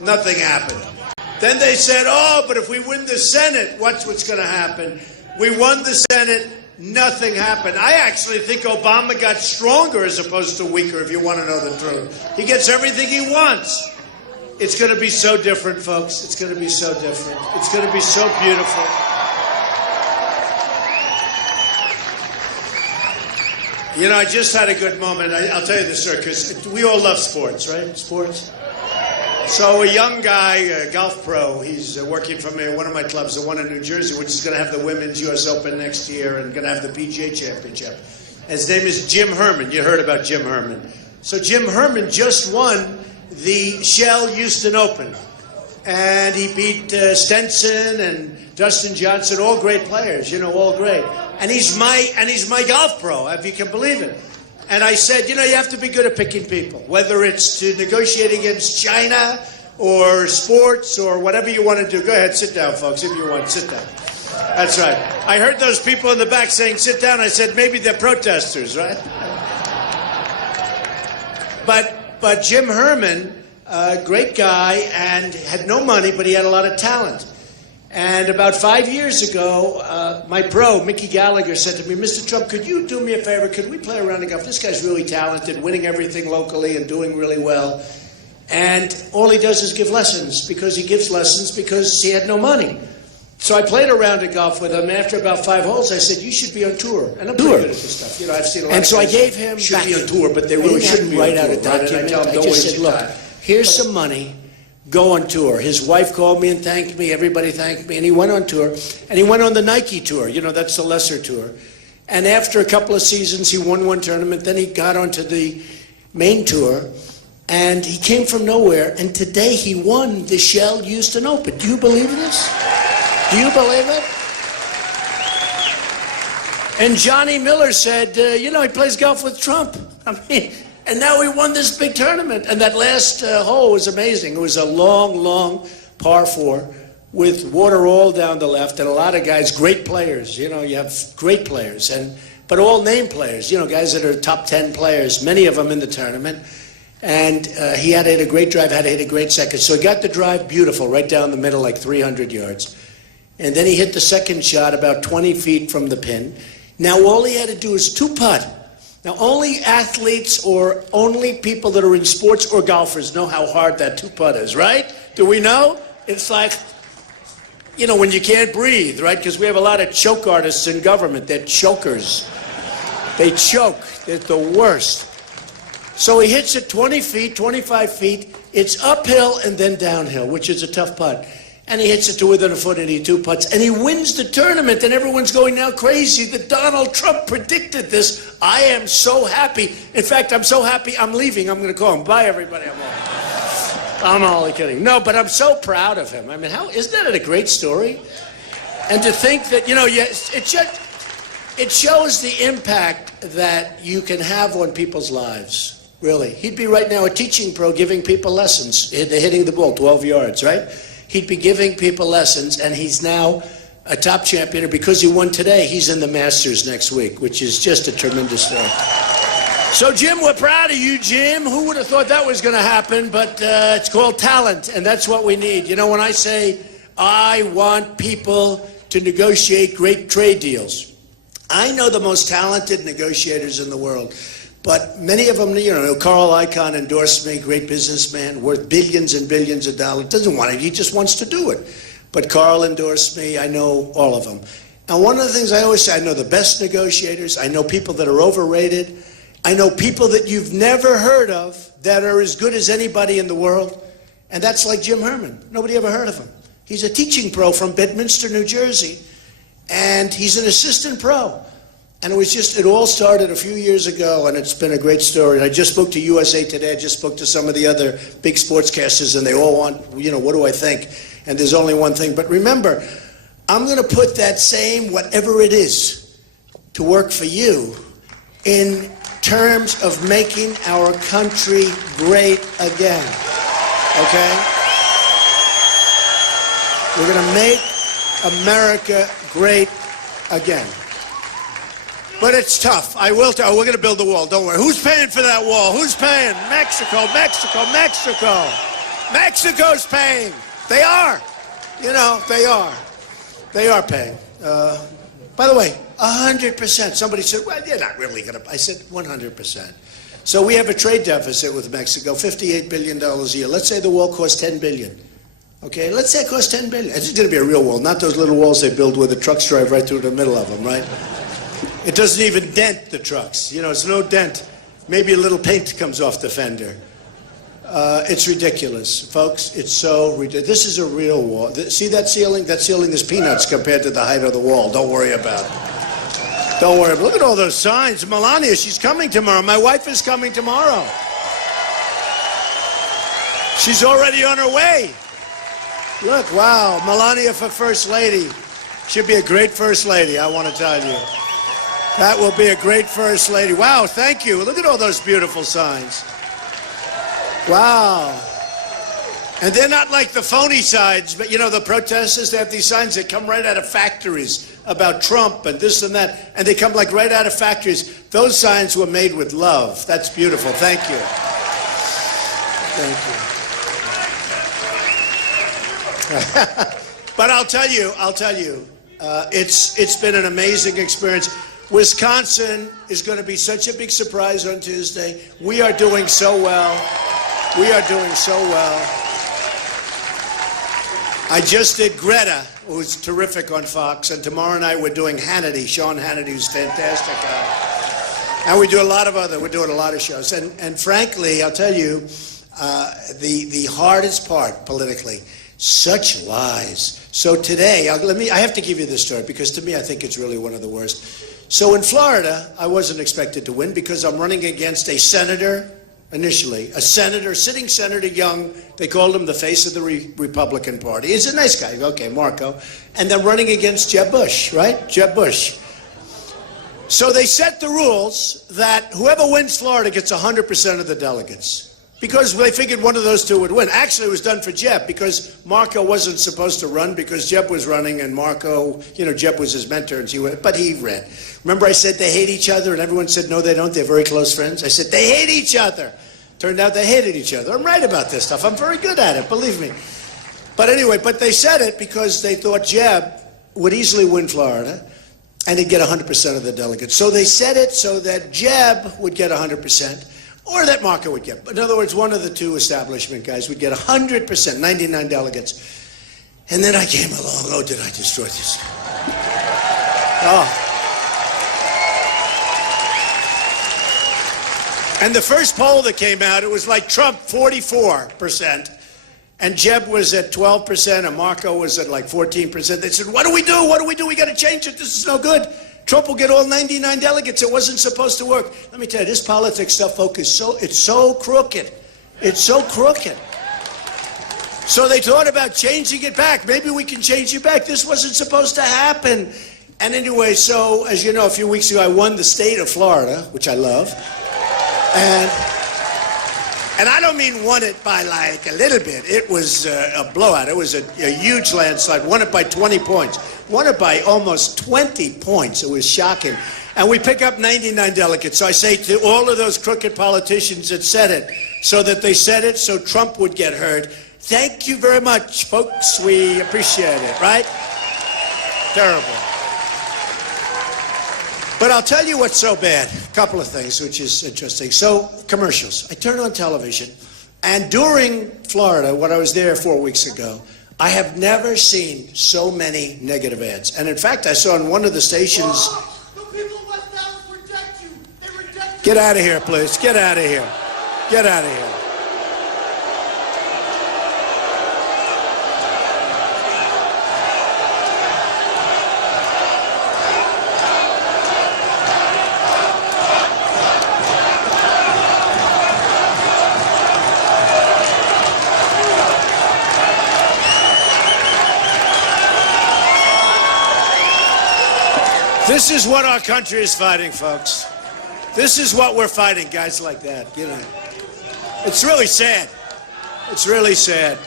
Nothing happened. Then they said, oh, but if we win the Senate, what's going to happen? We won the Senate. Nothing happened. I actually think Obama got stronger as opposed to weaker, if you want to know the truth. He gets everything he wants. It's going to be so different, folks. It's going to be so different. It's going to be so beautiful. You know, I just had a good moment. I'll tell you this, sir, because we all love sports, right? Sports. So a young guy, a golf pro, he's working for me, one of my clubs, the one in New Jersey, which is going to have the Women's U.S. Open next year and going to have the PGA Championship. His name is Jim Herman. You heard about Jim Herman. So Jim Herman just won the Shell Houston Open. And he beat Stenson and Dustin Johnson, all great players, you know, all great. And he's my golf pro, if you can believe it. And I said, you know, you have to be good at picking people, whether it's to negotiate against China or sports or whatever you want to do. Go ahead, sit down, folks, if you want. Sit down. That's right. I heard those people in the back saying, sit down. I said, maybe they're protesters, right? But Jim Herman, great guy, and had no money, but he had a lot of talent. And about 5 years ago, my pro, Mickey Gallagher, said to me, Mr. Trump, could you do me a favor? Could we play a round of golf? This guy's really talented, winning everything locally and doing really well. And all he does is give lessons, because he gives lessons because he had no money. So I played a round of golf with him. After about 5 holes, I said, you should be on tour. And I'm pretty good at this stuff. You know, I've seen a lot of guys I gave him should be on tour, but they really shouldn't be on tour. Write out a document. I just said, look, here's some money. Go on tour. His wife called me and thanked me. Everybody thanked me. And he went on tour. And he went on the Nike tour. You know, that's the lesser tour. And after a couple of seasons, he won one tournament. Then he got onto the main tour. And he came from nowhere. And today he won the Shell Houston Open. Do you believe this? Do you believe it? And Johnny Miller said, you know, he plays golf with Trump. I mean... And now we won this big tournament. And that last hole was amazing. It was a long, long par 4 with water all down the left and a lot of guys, great players. You know, you have great players, but all name players, you know, guys that are top 10 players, many of them in the tournament. And he had to hit a great drive, had to hit a great second. So he got the drive beautiful, right down the middle, like 300 yards. And then he hit the second shot about 20 feet from the pin. Now all he had to do is 2-putt. Now, only athletes or only people that are in sports or golfers know how hard that 2-putt is, right? Do we know? It's like, you know, when you can't breathe, right? Because we have a lot of choke artists in government. They're chokers. They choke. They're the worst. So he hits it 20 feet, 25 feet. It's uphill and then downhill, which is a tough putt. And he hits it to within a foot and he 2-putts. And he wins the tournament. And everyone's going now crazy that Donald Trump predicted this. I am so happy. In fact, I'm so happy I'm leaving. I'm going to call him. Bye, everybody. I'm only kidding. No, but I'm so proud of him. I mean, isn't that a great story? And to think that, you know, it shows the impact that you can have on people's lives. Really. He'd be right now a teaching pro giving people lessons. They're hitting the ball 12 yards, right? He'd be giving people lessons, and he's now a top champion. And because he won today, he's in the Masters next week, which is just a tremendous story. So, Jim, we're proud of you, Jim. Who would have thought that was going to happen? But it's called talent, and that's what we need. You know, when I say I want people to negotiate great trade deals, I know the most talented negotiators in the world. But many of them, you know, Carl Icahn endorsed me, great businessman, worth billions and billions of dollars. Doesn't want it, he just wants to do it. But Carl endorsed me, I know all of them. And one of the things I always say, I know the best negotiators, I know people that are overrated, I know people that you've never heard of that are as good as anybody in the world. And that's like Jim Herman. Nobody ever heard of him. He's a teaching pro from Bedminster, New Jersey. And he's an assistant pro. And it all started a few years ago, and it's been a great story. And I just spoke to USA Today, I just spoke to some of the other big sportscasters, and they all want, you know, what do I think? And there's only one thing. But remember, I'm going to put that same whatever it is to work for you in terms of making our country great again. Okay? We're going to make America great again. But it's tough. I will tell you, we're going to build the wall. Don't worry. Who's paying for that wall? Who's paying? Mexico, Mexico, Mexico. Mexico's paying. They are. You know, they are. They are paying. By the way, 100%. Somebody said, well, you're not really going to. I said 100%. So we have a trade deficit with Mexico, $58 billion a year. Let's say the wall costs $10 billion. Okay, let's say it costs $10 billion. It's going to be a real wall, not those little walls they build where the trucks drive right through the middle of them, right? It doesn't even dent the trucks. You know, it's no dent. Maybe a little paint comes off the fender. It's ridiculous, folks. It's so ridiculous. This is a real wall. See that ceiling? That ceiling is peanuts compared to the height of the wall. Don't worry about it. Don't worry. Look at all those signs. Melania, she's coming tomorrow. My wife is coming tomorrow. She's already on her way. Look, wow. Melania for First Lady. She'll be a great First Lady, I want to tell you. That will be a great First Lady. Wow, thank you. Look at all those beautiful signs. Wow. And they're not like the phony signs, but you know, the protesters, they have these signs that come right out of factories about Trump and this and that, and they come like right out of factories. Those signs were made with love. That's beautiful. Thank you. Thank you. But I'll tell you, it's been an amazing experience. Wisconsin is going to be such a big surprise on Tuesday. We are doing so well. We are doing so well. I just did Greta, who's terrific on Fox, and tomorrow night we're doing Hannity, Sean Hannity, who's fantastic guy. And we do we're doing a lot of shows. And frankly, I'll tell you, the hardest part politically, such lies. So today, I have to give you this story because to me, I think it's really one of the worst. So in Florida, I wasn't expected to win because I'm running against a senator, initially, a senator, sitting Senator Young. They called him the face of the Republican Party. He's a nice guy, okay, Marco. And then running against Jeb Bush, right? Jeb Bush. So they set the rules that whoever wins Florida gets 100% of the delegates. Because they figured one of those two would win. Actually, it was done for Jeb because Marco wasn't supposed to run because Jeb was running and Marco, you know, Jeb was his mentor and but he ran. Remember I said they hate each other and everyone said, no, they don't. They're very close friends. I said, they hate each other. Turned out they hated each other. I'm right about this stuff. I'm very good at it, believe me. But anyway, but they said it because they thought Jeb would easily win Florida and he'd get 100% of the delegates. So they said it so that Jeb would get 100%. Or that Marco would get. In other words, one of the two establishment guys would get 100%, 99 delegates. And then I came along. Oh, did I destroy this? Oh. And the first poll that came out, it was like Trump, 44%. And Jeb was at 12%, and Marco was at like 14%. They said, what do we do? What do we do? We got to change it. This is no good. Trump will get all 99 delegates. It wasn't supposed to work. Let me tell you, this politics stuff, folks, it's so crooked. It's so crooked. So they thought about changing it back. Maybe we can change it back. This wasn't supposed to happen. And anyway, so as you know, a few weeks ago, I won the state of Florida, which I love. And I don't mean won it by like a little bit. It was a blowout. It was a huge landslide. Won it by 20 points. Won it by almost 20 points. It was shocking. And we pick up 99 delegates. So I say to all of those crooked politicians that said it, so that they said it so Trump would get heard, thank you very much, folks. We appreciate it, right? Terrible. But I'll tell you what's so bad. A couple of things, which is interesting. So, commercials. I turn on television, and during Florida, when I was there 4 weeks ago, I have never seen so many negative ads. And in fact, I saw on one of the stations... The people of West Dallas reject you. They reject you. Get out of here, please. Get out of here. Get out of here. This is what our country is fighting, folks. This is what we're fighting, guys like that, you know. It's really sad. It's really sad.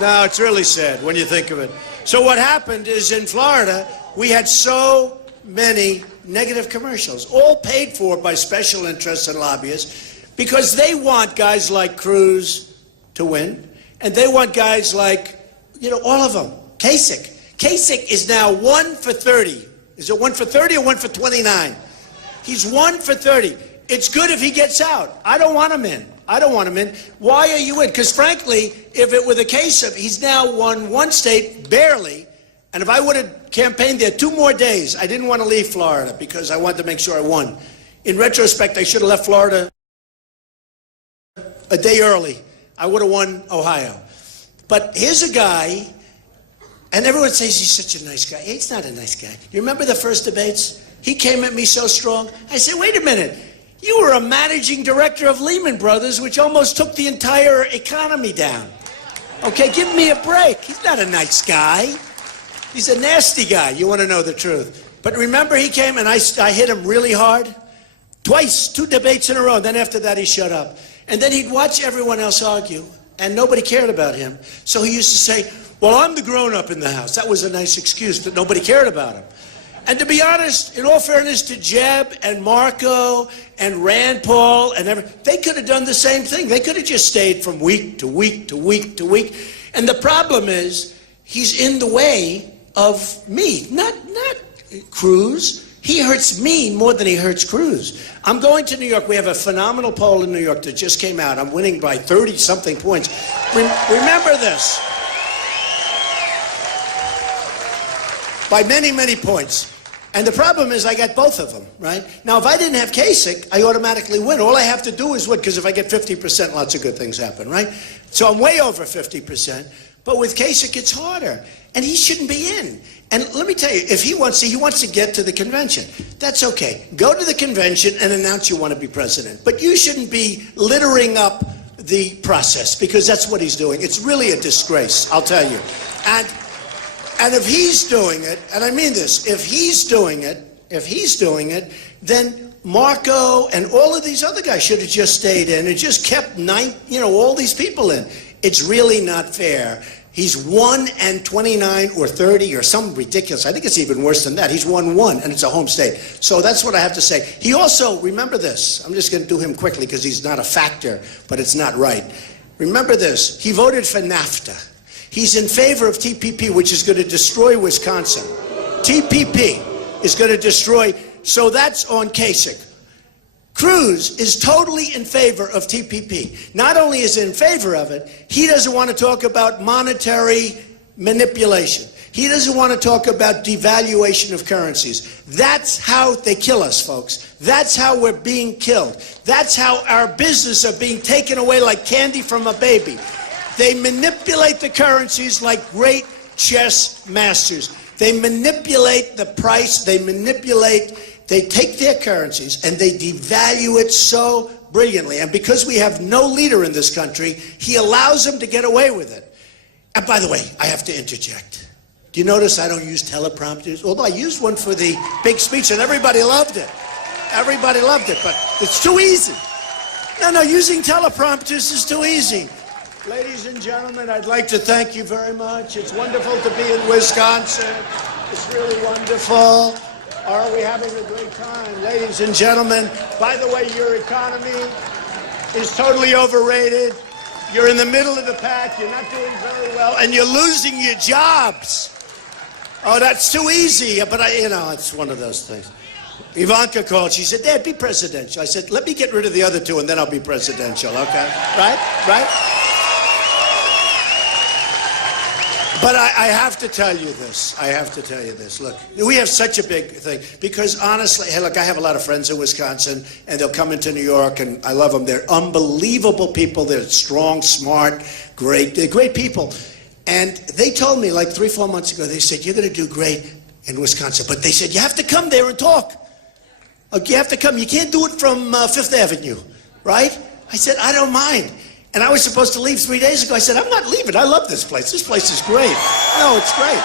No, it's really sad when you think of it. So what happened is in Florida, we had so many negative commercials, all paid for by special interests and lobbyists, because they want guys like Cruz to win, And they want guys like, all of them. Kasich. Kasich is now 1 for 30. Is it 1 for 30 or 1 for 29? He's 1 for 30. It's good if he gets out. I don't want him in. I don't want him in. Why are you in? Because frankly, if it were the case of he's now won one state barely, and if I would have campaigned there 2 more days, I didn't want to leave Florida because I wanted to make sure I won. In retrospect, I should have left Florida a day early. I would have won Ohio. But here's a guy, and everyone says he's such a nice guy. He's not a nice guy. You remember the first debates? He came at me so strong. I said, wait a minute. You were a managing director of Lehman Brothers, which almost took the entire economy down. Okay, give me a break. He's not a nice guy. He's a nasty guy. You want to know the truth. But remember, he came and I hit him really hard. Twice, 2 debates in a row. Then after that, he shut up. And then he'd watch everyone else argue, and nobody cared about him. So he used to say, well, I'm the grown-up in the house. That was a nice excuse, but nobody cared about him. And to be honest, in all fairness to Jeb and Marco and Rand Paul and everything, they could have done the same thing. They could have just stayed from week to week to week to week. And the problem is, he's in the way of me, not Cruz. He hurts me more than he hurts Cruz. I'm going to New York. We have a phenomenal poll in New York that just came out. I'm winning by 30-something points. Remember this. By many, many points. And the problem is I got both of them, right? Now, if I didn't have Kasich, I automatically win. All I have to do is win, because if I get 50%, lots of good things happen, right? So I'm way over 50%. But with Kasich, it's harder. And he shouldn't be in. And let me tell you, if he wants to get to the convention. That's okay. Go to the convention and announce you want to be president. But you shouldn't be littering up the process, because that's what he's doing. It's really a disgrace, I'll tell you. And if he's doing it, and I mean this, if he's doing it, then Marco and all of these other guys should have just stayed in and just kept all these people in. It's really not fair. He's 1 and 29 or 30 or some ridiculous. I think it's even worse than that. He's won 1, and it's a home state. So that's what I have to say. He also, remember this. I'm just going to do him quickly because he's not a factor, but it's not right. Remember this. He voted for NAFTA. He's in favor of TPP, which is going to destroy Wisconsin. TPP is going to destroy. So that's on Kasich. Cruz is totally in favor of TPP. Not only is he in favor of it, he doesn't want to talk about monetary manipulation. He doesn't want to talk about devaluation of currencies. That's how they kill us, folks. That's how we're being killed. That's how our business are being taken away like candy from a baby. They manipulate the currencies like great chess masters. They manipulate the price. They take their currencies and they devalue it so brilliantly. And because we have no leader in this country, he allows them to get away with it. And by the way, I have to interject. Do you notice I don't use teleprompters? Although I used one for the big speech and everybody loved it. Everybody loved it, but it's too easy. No, using teleprompters is too easy. Ladies and gentlemen, I'd like to thank you very much. It's wonderful to be in Wisconsin. It's really wonderful. Are we having a great time? Ladies and gentlemen, by the way, your economy is totally overrated. You're in the middle of the pack. You're not doing very well, and you're losing your jobs. Oh, that's too easy. But it's one of those things. Ivanka called. She said, Dad, be presidential. I said, let me get rid of the other 2, and then I'll be presidential, okay? Right? But I have to tell you this. Look, we have such a big thing. Because honestly, hey, look, I have a lot of friends in Wisconsin, and they'll come into New York, and I love them. They're unbelievable people. They're strong, smart, great. They're great people. And they told me like 3-4 months ago, they said, you're going to do great in Wisconsin. But they said, you have to come there and talk. You have to come. You can't do it from Fifth Avenue, right? I said, I don't mind. And I was supposed to leave 3 days ago. I said, I'm not leaving. I love this place. This place is great. No, it's great.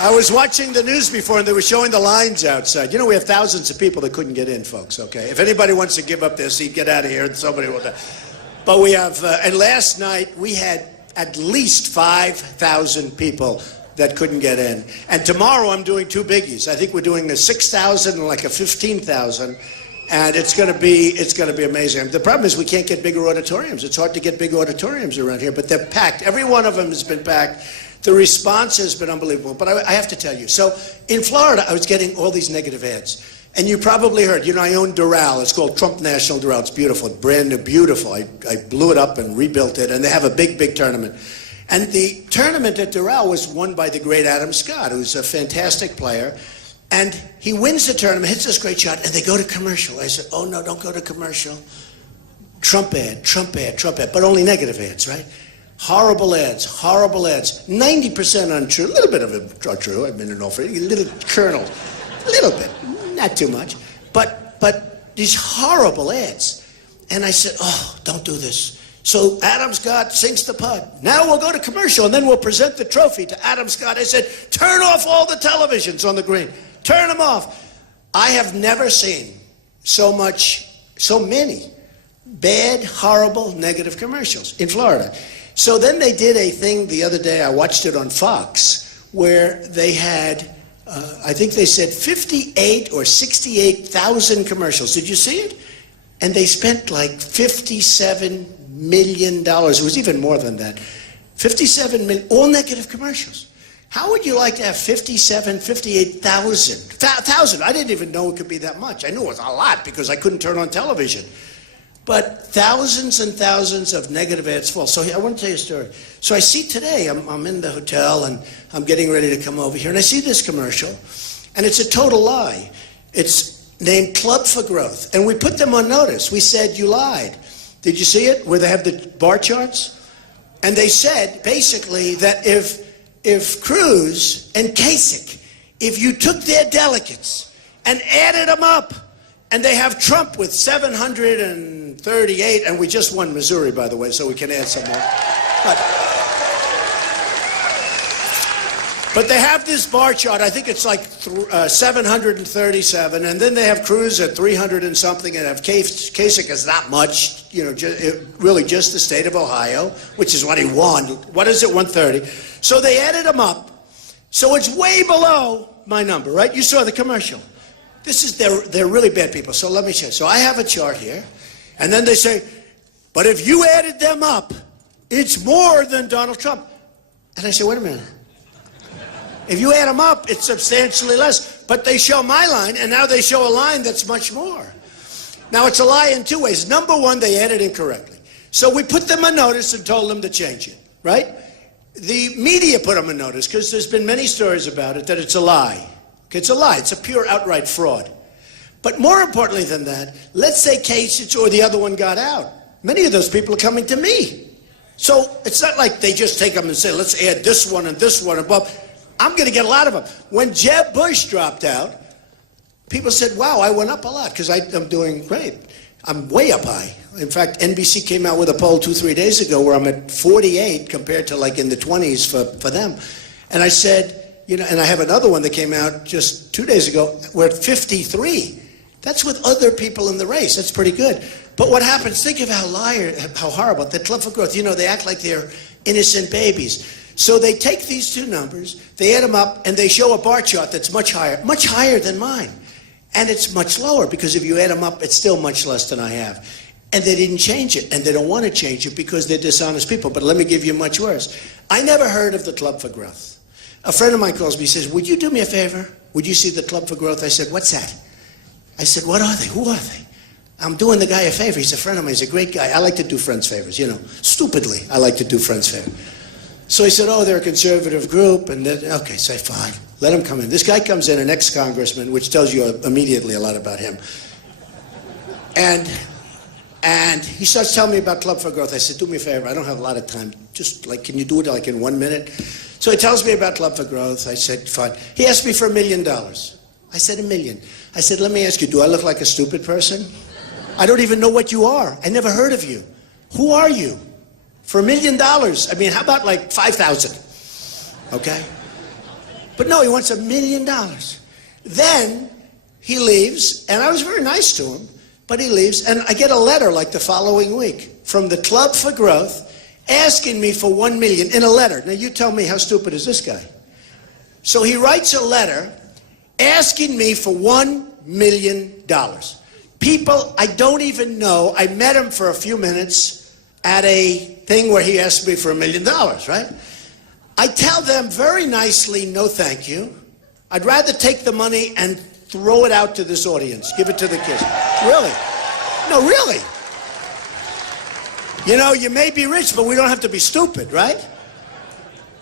I was watching the news before, and they were showing the lines outside. You know, we have thousands of people that couldn't get in, folks, okay? If anybody wants to give up their seat, get out of here, and somebody will die. But we have, and last night, we had at least 5,000 people that couldn't get in. And tomorrow, I'm doing 2 biggies. I think we're doing a 6,000 and like a 15,000. And it's going to be amazing. The problem is we can't get bigger auditoriums. It's hard to get big auditoriums around here, but they're packed. Every one of them has been packed. The response has been unbelievable. But I have to tell you, so in Florida, I was getting all these negative ads. And you probably heard, I own Doral. It's called Trump National Doral. It's beautiful, brand new, beautiful. I blew it up and rebuilt it, and they have a big, big tournament. And the tournament at Doral was won by the great Adam Scott, who's a fantastic player. And he wins the tournament, hits this great shot, and they go to commercial. I said, oh, no, don't go to commercial. Trump ad, Trump ad, Trump ad, but only negative ads, right? Horrible ads, 90% untrue, a little bit of it untrue. I've been an offer, a little kernel, a little bit, not too much. But these horrible ads. And I said, oh, don't do this. So Adam Scott sinks the putt. Now we'll go to commercial, and then we'll present the trophy to Adam Scott. I said, turn off all the televisions on the green. Turn them off. I have never seen so many bad, horrible, negative commercials in Florida. So then they did a thing the other day, I watched it on Fox, where they had, I think they said 58 or 68,000 commercials. Did you see it? And they spent like $57 million. It was even more than that. 57 million, all negative commercials. How would you like to have 58,000? I didn't even know it could be that much. I knew it was a lot because I couldn't turn on television. But thousands and thousands of negative ads fall. So I want to tell you a story. So I see today, I'm in the hotel and I'm getting ready to come over here, and I see this commercial, and it's a total lie. It's named Club for Growth, and we put them on notice. We said, you lied. Did you see it, where they have the bar charts? And they said, basically, that if Cruz and Kasich, if you took their delegates and added them up, and they have Trump with 738, and we just won Missouri, by the way, so we can add some more. But they have this bar chart. I think it's like 737, and then they have Cruz at 300 and something, and have Kasich is not much, really just the state of Ohio, which is what he won. What is it, 130? So they added them up. So it's way below my number, right? You saw the commercial. They're really bad people. So let me show you. So I have a chart here, and then they say, but if you added them up, it's more than Donald Trump. And I say, wait a minute. If you add them up, it's substantially less. But they show my line, and now they show a line that's much more. Now, it's a lie in two ways. Number one, they added incorrectly. So we put them on notice and told them to change it, right? The media put them on notice because there's been many stories about it that it's a lie. It's a lie. It's a pure outright fraud. But more importantly than that, let's say Kasich or the other one got out. Many of those people are coming to me. So it's not like they just take them and say, let's add this one and this one above. I'm going to get a lot of them. When Jeb Bush dropped out, people said, wow, I went up a lot because I'm doing great. I'm way up high. In fact, NBC came out with a poll 2-3 days ago where I'm at 48 compared to like in the 20s for them. And I said, and I have another one that came out just 2 days ago. We're at 53. That's with other people in the race. That's pretty good. But what happens, think of how horrible. The Club for Growth, they act like they're innocent babies. So they take these two numbers, they add them up, and they show a bar chart that's much higher than mine. And it's much lower because if you add them up, it's still much less than I have. And they didn't change it, and they don't want to change it because they're dishonest people. But let me give you much worse. I never heard of the Club for Growth. A friend of mine calls me, he says, would you do me a favor? Would you see the Club for Growth? I said, what's that? I said, what are they? Who are they? I'm doing the guy a favor. He's a friend of mine. He's a great guy. I like to do friends favors, Stupidly, I like to do friends favors. So he said, oh, they're a conservative group. And then, okay, say fine. Let him come in. This guy comes in, an ex-congressman, which tells you immediately a lot about him. And he starts telling me about Club for Growth. I said, do me a favor. I don't have a lot of time. Just can you do it in 1 minute? So he tells me about Club for Growth. I said, fine. He asked me for $1 million. I said, $1 million. I said, let me ask you, do I look like a stupid person? I don't even know what you are. I never heard of you. Who are you? For $1 million. I mean, how about like 5,000? Okay? But no, he wants $1 million. Then he leaves, and I was very nice to him, but he leaves, and I get a letter like the following week from the Club for Growth asking me for $1 million in a letter. Now you tell me, how stupid is this guy? So he writes a letter asking me for $1 million. people I don't even know. I met him for a few minutes at a thing where he asked me for $1 million, right? I tell them very nicely, no thank you. I'd rather take the money and throw it out to this audience. Give it to the kids. Really? No, really. You know, you may be rich, but we don't have to be stupid, right?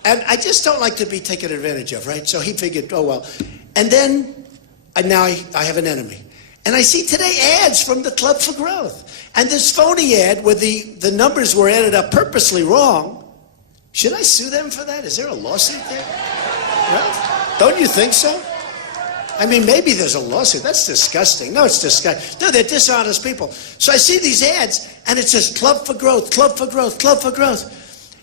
And I just don't like to be taken advantage of, right? So he figured, oh, well. And then, now I have an enemy. And I see today ads from the Club for Growth. And this phony ad where the numbers were added up purposely wrong. Should I sue them for that? Is there a lawsuit there? Right? Don't you think so? I mean, maybe there's a lawsuit. That's disgusting. No, it's disgusting. No, they're dishonest people. So I see these ads, and it says Club for Growth, Club for Growth, Club for Growth.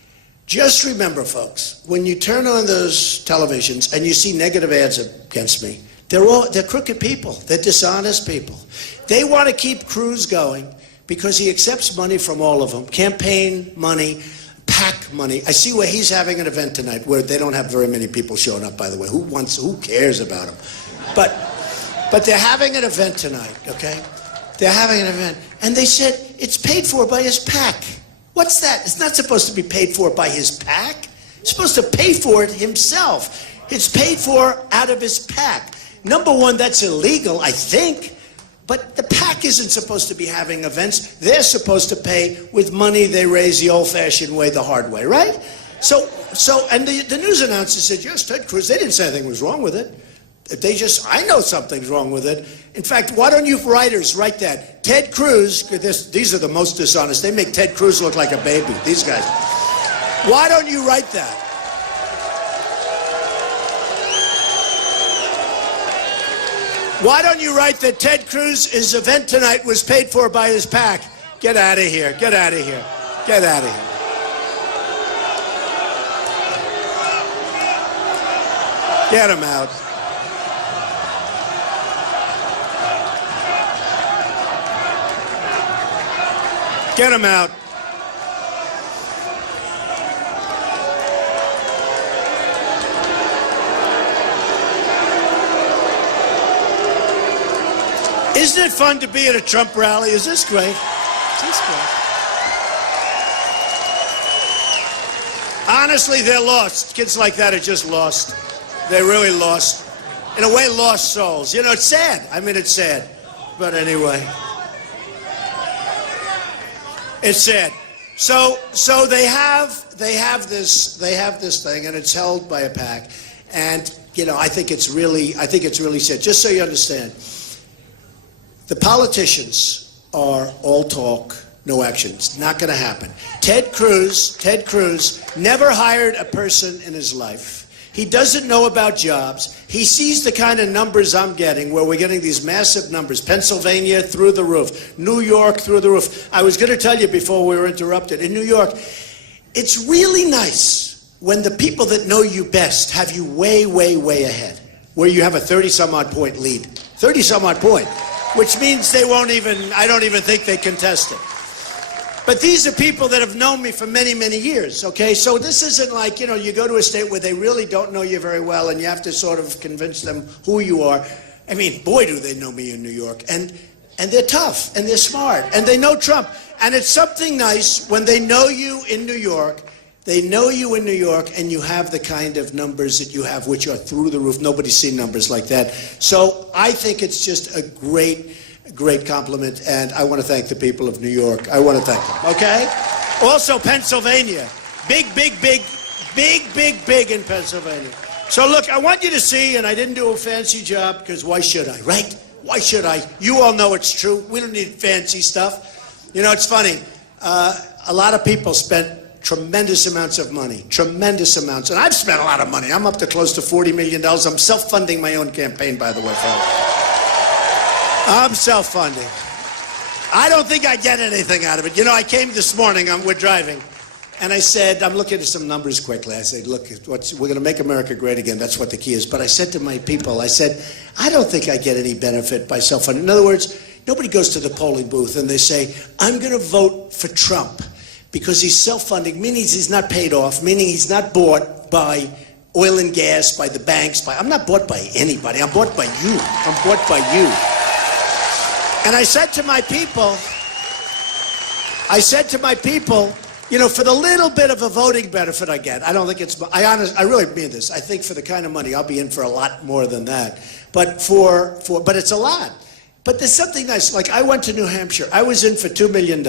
Just remember, folks, when you turn on those televisions and you see negative ads against me, they're crooked people. They're dishonest people. They want to keep Cruz going because he accepts money from all of them, campaign money, PAC money. I see where he's having an event tonight where they don't have very many people showing up, by the way. Who cares about him? But they're having an event tonight, okay? They're having an event. And they said it's paid for by his PAC. What's that? It's not supposed to be paid for by his PAC. He's supposed to pay for it himself. It's paid for out of his PAC. Number one, that's illegal, I think. But the PAC isn't supposed to be having events. They're supposed to pay with money they raise the old-fashioned way, the hard way, right? And the news announcer said, yes, Ted Cruz, they didn't say anything was wrong with it. I know something's wrong with it. In fact, why don't you writers write that? Ted Cruz, these are the most dishonest. They make Ted Cruz look like a baby, these guys. Why don't you write that? Why don't you write that Ted Cruz's event tonight was paid for by his PAC? Get out of here, get out of here, get out of here. Get him out. Get him out. Isn't it fun to be at a Trump rally? Is this great? Is this great? Honestly, they're lost. Kids like that are just lost. They're really lost. In a way, lost souls. You know, it's sad. I mean, it's sad. But anyway. It's sad. So they have this thing, and it's held by a PAC, and you know I think it's really sad. Just so you understand, the politicians are all talk, no action. It's not going to happen. Ted Cruz never hired a person in his life. He doesn't know about jobs. He sees the kind of numbers I'm getting, where we're getting these massive numbers. Pennsylvania, through the roof. New York, through the roof. I was going to tell you before we were interrupted. In New York, it's really nice when the people that know you best have you way, way, way ahead, where you have a 30-some-odd point lead. 30-some-odd point, which means I don't even think they contest it. But these are people that have known me for many, many years, okay? So this isn't like, you know, you go to a state where they really don't know you very well and you have to sort of convince them who you are. I mean, boy, do they know me in New York. And they're tough, and they're smart, and they know Trump. And it's something nice when they know you in New York. They know you in New York, and you have the kind of numbers that you have, which are through the roof. Nobody's seen numbers like that. So I think it's just a great compliment, and I want to thank the people of New York. I want to thank them, okay? Also, Pennsylvania. Big in Pennsylvania. So look, I want you to see, and I didn't do a fancy job, because why should I, right? Why should I? You all know it's true. We don't need fancy stuff. You know, it's funny. A lot of people spent tremendous amounts of money, tremendous amounts. And I've spent a lot of money. I'm up to close to $40 million. I'm self-funding my own campaign, by the way, folks. I'm self-funding. I don't think I get anything out of it. You know, I came this morning, we're driving, and I said, I'm looking at some numbers quickly. I said, look, we're going to make America great again. That's what the key is. But I said to my people, I said, I don't think I get any benefit by self-funding. In other words, nobody goes to the polling booth and they say, I'm going to vote for Trump because he's self-funding, meaning he's not paid off, meaning he's not bought by oil and gas, by the banks. I'm not bought by anybody. I'm bought by you. I'm bought by you. And I said to my people, you know, for the little bit of a voting benefit I get, I don't think it's, I really mean this. I think for the kind of money, I'll be in for a lot more than that. But but it's a lot. But there's something nice. Like I went to New Hampshire. I was in for $2 million.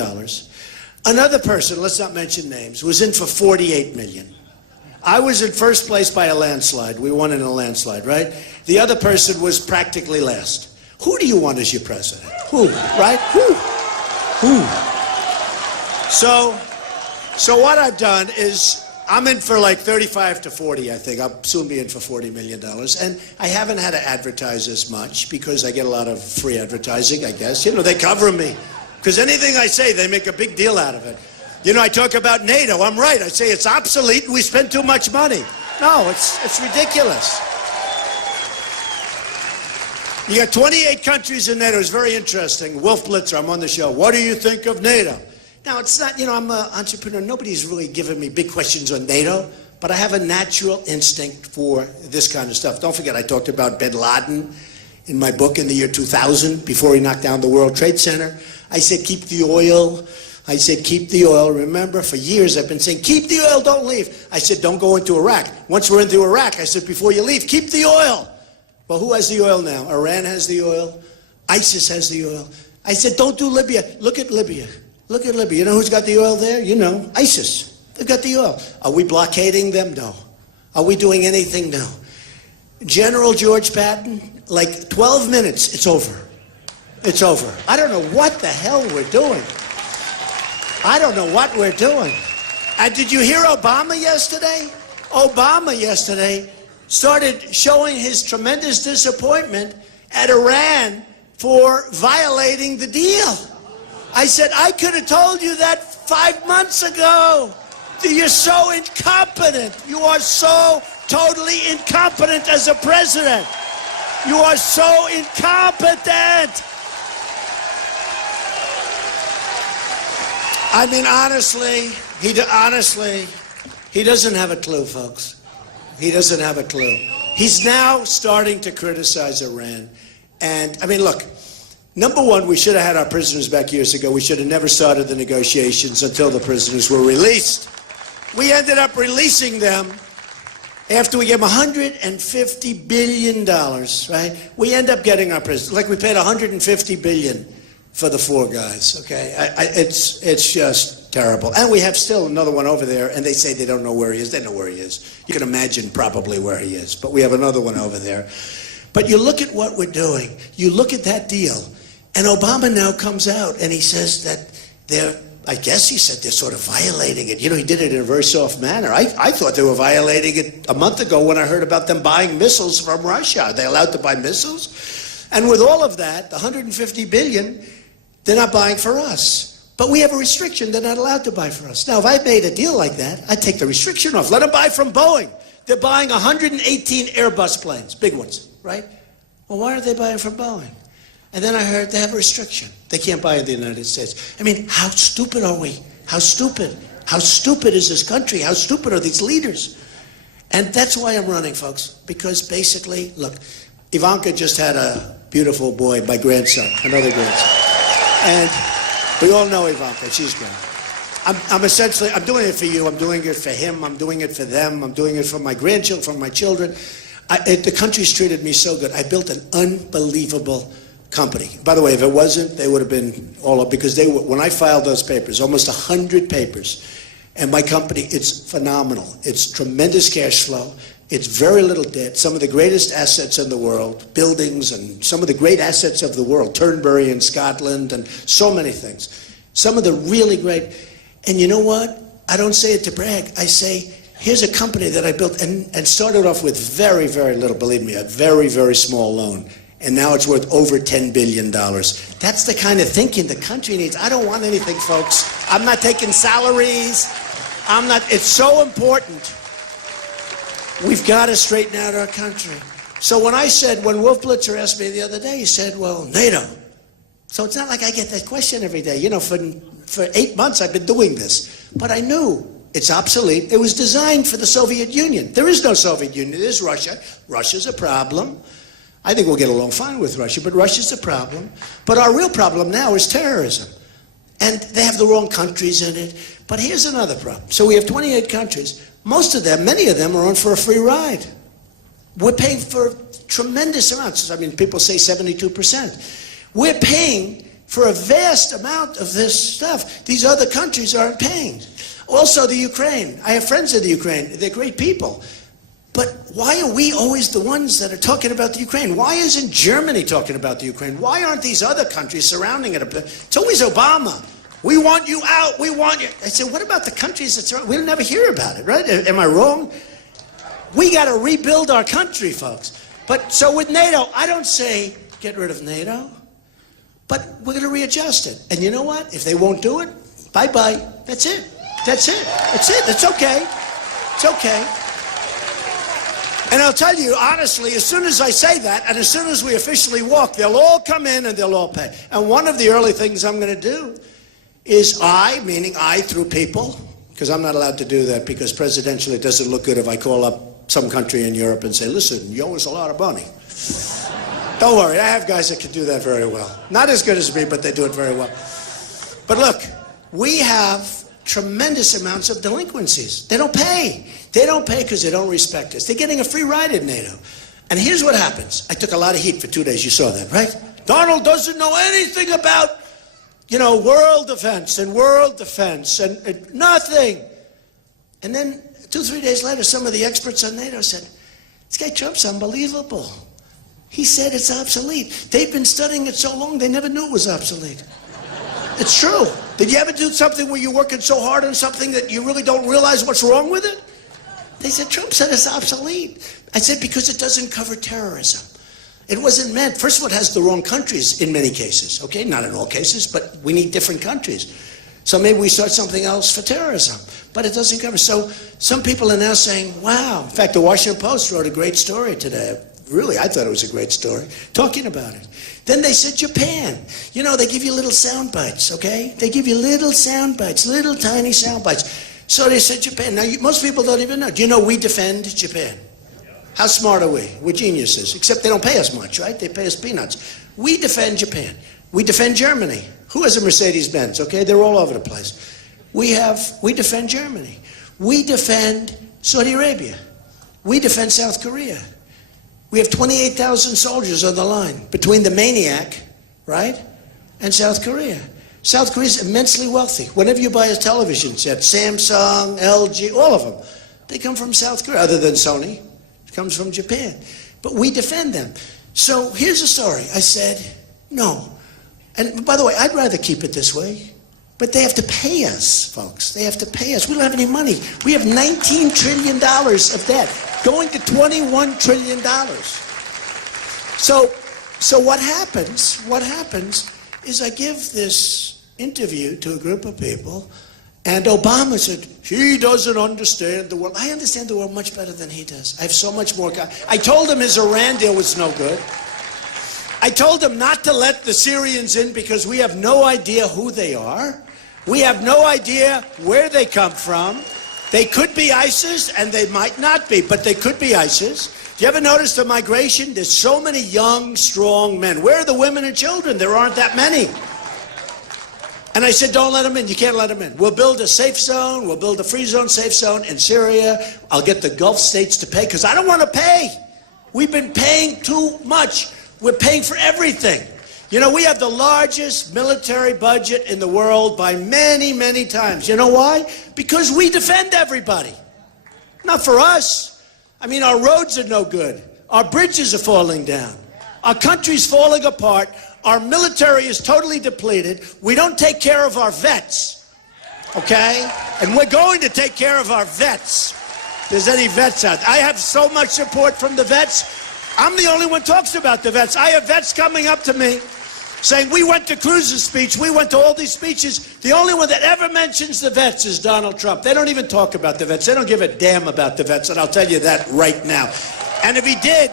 Another person, let's not mention names, was in for $48 million. I was in first place by a landslide. We won in a landslide, right? The other person was practically last. Who do you want as your president? Who, right? Who? So what I've done is I'm in for like 35 to 40, I think. I'll soon be in for $40 million. And I haven't had to advertise as much because I get a lot of free advertising, I guess. You know, they cover me. Because anything I say, they make a big deal out of it. You know, I talk about NATO. I'm right. I say it's obsolete and we spend too much money. No, it's ridiculous. You got 28 countries in NATO. It's very interesting. Wolf Blitzer, I'm on the show. What do you think of NATO? Now, it's not, you know, I'm an entrepreneur. Nobody's really giving me big questions on NATO, but I have a natural instinct for this kind of stuff. Don't forget, I talked about bin Laden in my book in the year 2000, before he knocked down the World Trade Center. I said, keep the oil. I said, keep the oil. Remember, for years I've been saying, keep the oil, don't leave. I said, don't go into Iraq. Once we're into Iraq, I said, before you leave, keep the oil. Well, who has the oil now? Iran has the oil. ISIS has the oil. I said, don't do Libya. Look at Libya. Look at Libya. You know who's got the oil there? You know, ISIS. They've got the oil. Are we blockading them? No. Are we doing anything? No. General George Patton, like 12 minutes, it's over. It's over. I don't know what the hell we're doing. I don't know what we're doing. And did you hear Obama yesterday? Obama yesterday started showing his tremendous disappointment at Iran for violating the deal. I said, I could have told you that 5 months ago. You're so incompetent. You are so totally incompetent as a president. You are so incompetent. I mean, honestly, he doesn't have a clue, folks. He doesn't have a clue. He's now starting to criticize Iran. And, I mean, look, number one, we should have had our prisoners back years ago. We should have never started the negotiations until the prisoners were released. We ended up releasing them after we gave them $150 billion, right? We end up getting our prisoners. Like we paid $150 billion for the 4 guys, okay? It's just terrible. And we have still another one over there, and they say they don't know where he is. They know where he is. You can imagine probably where he is. But we have another one over there. But you look at what we're doing. You look at that deal. And Obama now comes out and he says that I guess he said they're sort of violating it. You know, he did it in a very soft manner. I thought they were violating it a month ago when I heard about them buying missiles from Russia. Are they allowed to buy missiles? And with all of that, the $150 billion, they're not buying for us. But we have a restriction. They're not allowed to buy for us. Now, if I made a deal like that, I'd take the restriction off. Let them buy from Boeing. They're buying 118 Airbus planes, big ones, right? Well, why aren't they buying from Boeing? And then I heard they have a restriction. They can't buy in the United States. I mean, how stupid are we? How stupid? How stupid is this country? How stupid are these leaders? And that's why I'm running, folks. Because basically, look, Ivanka just had a beautiful boy, my grandson, another grandson. And we all know Ivanka. She's great. I'm doing it for you. I'm doing it for him. I'm doing it for them. I'm doing it for my grandchildren, for my children. The country's treated me so good. I built an unbelievable company. By the way, if it wasn't, they would have been all up, because when I filed those papers, almost 100 papers, and my company, it's phenomenal. It's tremendous cash flow. It's very little debt. Some of the greatest assets in the world, buildings, and some of the great assets of the world, Turnberry in Scotland, and so many things. Some of the really great, and you know what? I don't say it to brag. I say, here's a company that I built and started off with very, very little, believe me, a very, very small loan. And now it's worth over $10 billion. That's the kind of thinking the country needs. I don't want anything, folks. I'm not taking salaries. It's so important. We've got to straighten out our country. So when Wolf Blitzer asked me the other day, he said, well, NATO. So it's not like I get that question every day. You know, for 8 months I've been doing this. But I knew it's obsolete. It was designed for the Soviet Union. There is no Soviet Union. There's Russia. Russia's a problem. I think we'll get along fine with Russia, but Russia's a problem. But our real problem now is terrorism. And they have the wrong countries in it. But here's another problem. So we have 28 countries. Most of them, many of them are on for a free ride. We're paying for tremendous amounts. I mean, people say 72%. We're paying for a vast amount of this stuff. These other countries aren't paying. Also, the Ukraine. I have friends in the Ukraine. They're great people. But why are we always the ones that are talking about the Ukraine? Why isn't Germany talking about the Ukraine? Why aren't these other countries surrounding it? It's always Obama. We want you out. We want you. I said, what about the countries that surround? We'll never hear about it, right? Am I wrong? We got to rebuild our country, folks. But so with NATO, I don't say get rid of NATO, but we're going to readjust it. And you know what? If they won't do it, bye-bye. That's it. That's it. That's it. It's okay. It's okay. And I'll tell you, honestly, as soon as I say that, and as soon as we officially walk, they'll all come in and they'll all pay. And one of the early things I'm going to do is meaning I through people, because I'm not allowed to do that, because presidentially it doesn't look good if I call up some country in Europe and say, listen, you owe us a lot of money. Don't worry, I have guys that can do that very well. Not as good as me, but they do it very well. But look, we have tremendous amounts of delinquencies. They don't pay. They don't pay because they don't respect us. They're getting a free ride in NATO. And here's what happens. I took a lot of heat for 2 days. You saw that, right? Donald doesn't know anything about, world defense and nothing. And then 2-3 days later, some of the experts on NATO said, this guy Trump's unbelievable. He said it's obsolete. They've been studying it so long, they never knew it was obsolete. It's true. Did you ever do something where you're working so hard on something that you really don't realize what's wrong with it? They said, Trump said it's obsolete. I said, because it doesn't cover terrorism. It wasn't meant. First of all, it has the wrong countries in many cases, okay? Not in all cases, but we need different countries. So maybe we start something else for terrorism, but it doesn't cover. So some people are now saying, wow. In fact, the Washington Post wrote a great story today. Really, I thought it was a great story, talking about it. Then they said Japan. They give you little sound bites, okay? They give you little sound bites, little tiny sound bites. So they said Japan. Now, most people don't even know. Do you know we defend Japan? How smart are we? We're geniuses, except they don't pay us much, right? They pay us peanuts. We defend Japan. We defend Germany. Who has a Mercedes-Benz, okay? They're all over the place. We defend Germany. We defend Saudi Arabia. We defend South Korea. We have 28,000 soldiers on the line between the maniac, right, and South Korea. South Korea is immensely wealthy. Whenever you buy a television set, Samsung, LG, all of them, they come from South Korea, other than Sony. It comes from Japan. But we defend them. So here's the story. I said, no. And by the way, I'd rather keep it this way. But they have to pay us, folks. They have to pay us. We don't have any money. We have $19 trillion of debt, going to $21 trillion. So what happens is I give this interview to a group of people, and Obama said, he doesn't understand the world. I understand the world much better than he does. I have so much more. I told him his Iran deal was no good. I told him not to let the Syrians in because we have no idea who they are. We have no idea where they come from. They could be ISIS, and they might not be, but they could be ISIS. Do you ever notice the migration? There's so many young, strong men. Where are the women and children? There aren't that many. And I said, don't let them in. You can't let them in. We'll build a safe zone. We'll build a free zone, safe zone in Syria. I'll get the Gulf states to pay, because I don't want to pay. We've been paying too much. We're paying for everything. We have the largest military budget in the world by many, many times. You know why? Because we defend everybody. Not for us. I mean, our roads are no good. Our bridges are falling down. Our country's falling apart. Our military is totally depleted. We don't take care of our vets. Okay? And we're going to take care of our vets. If there's any vets out there. I have so much support from the vets. I'm the only one who talks about the vets. I have vets coming up to me saying, we went to Cruz's speech, we went to all these speeches. The only one that ever mentions the vets is Donald Trump. They don't even talk about the vets. They don't give a damn about the vets, and I'll tell you that right now. And if he did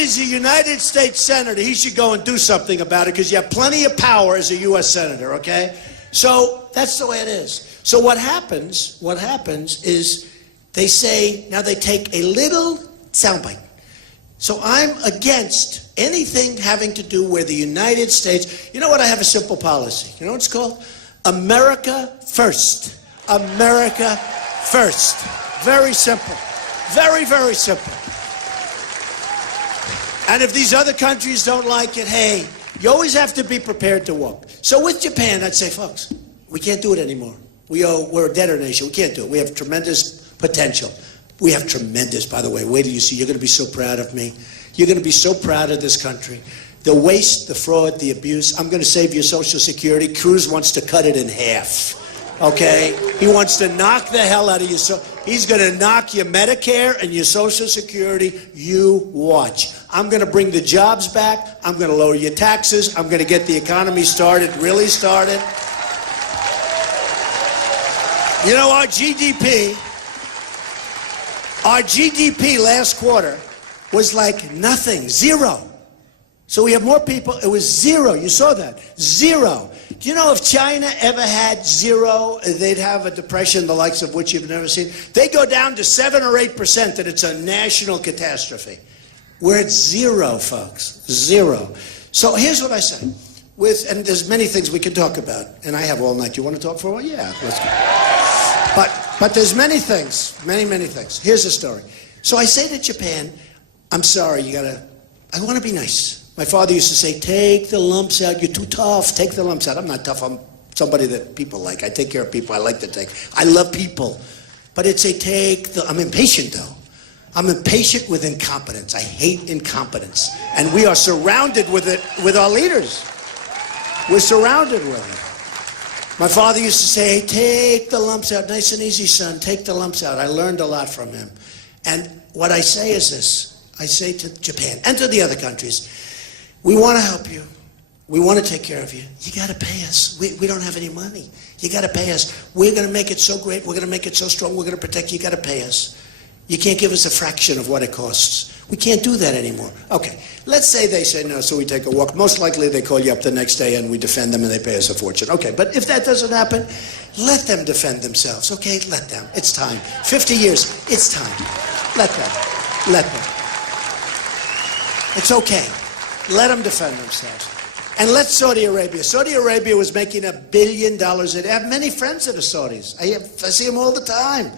as a United States Senator, he should go and do something about it, because you have plenty of power as a U.S. Senator, okay? So that's the way it is. So what happens is they say, now they take a little soundbite. So I'm against anything having to do where the United States, you know what, I have a simple policy. You know what it's called? America first. America first. Very simple. Very, very simple. And if these other countries don't like it, hey, you always have to be prepared to walk. So with Japan, I'd say, folks, we can't do it anymore. We're a debtor nation. We can't do it. We have tremendous potential. We have tremendous, by the way. Wait till you see. You're going to be so proud of me. You're going to be so proud of this country. The waste, the fraud, the abuse. I'm going to save your Social Security. Cruz wants to cut it in half. Okay? He wants to knock the hell out of you. He's going to knock your Medicare and your Social Security. You watch. I'm going to bring the jobs back. I'm going to lower your taxes. I'm going to get the economy started, really started. You know, our GDP last quarter was like nothing, zero. So we have more people. It was zero. You saw that. Zero. Do you know if China ever had zero, they'd have a depression the likes of which you've never seen? They go down to 7 or 8%, and it's a national catastrophe. We're at zero, folks. Zero. So here's what I say. And there's many things we can talk about, and I have all night. You want to talk for a while? Yeah, let's go. But there's many things, many things. Here's the story. So I say to Japan, I'm sorry, I want to be nice. My father used to say, take the lumps out. You're too tough. Take the lumps out. I'm not tough. I'm somebody that people like. I take care of people. I like to take. I love people. But it's I'm impatient, though. I'm impatient with incompetence. I hate incompetence. And we are surrounded with it with our leaders. We're surrounded with it. My father used to say, take the lumps out. Nice and easy, son. Take the lumps out. I learned a lot from him. And what I say is this. I say to Japan and to the other countries, we want to help you. We want to take care of you. You got to pay us. We don't have any money. You got to pay us. We're going to make it so great. We're going to make it so strong. We're going to protect you. You got to pay us. You can't give us a fraction of what it costs. We can't do that anymore. Okay, let's say they say no, so we take a walk. Most likely they call you up the next day and we defend them and they pay us a fortune. Okay, but if that doesn't happen, let them defend themselves. Okay, let them. It's time. 50 years, it's time. Let them. Let them. It's okay. Let them defend themselves. And let Saudi Arabia. Saudi Arabia was making $1 billion a day. I have many friends that are Saudis. I see them all the time.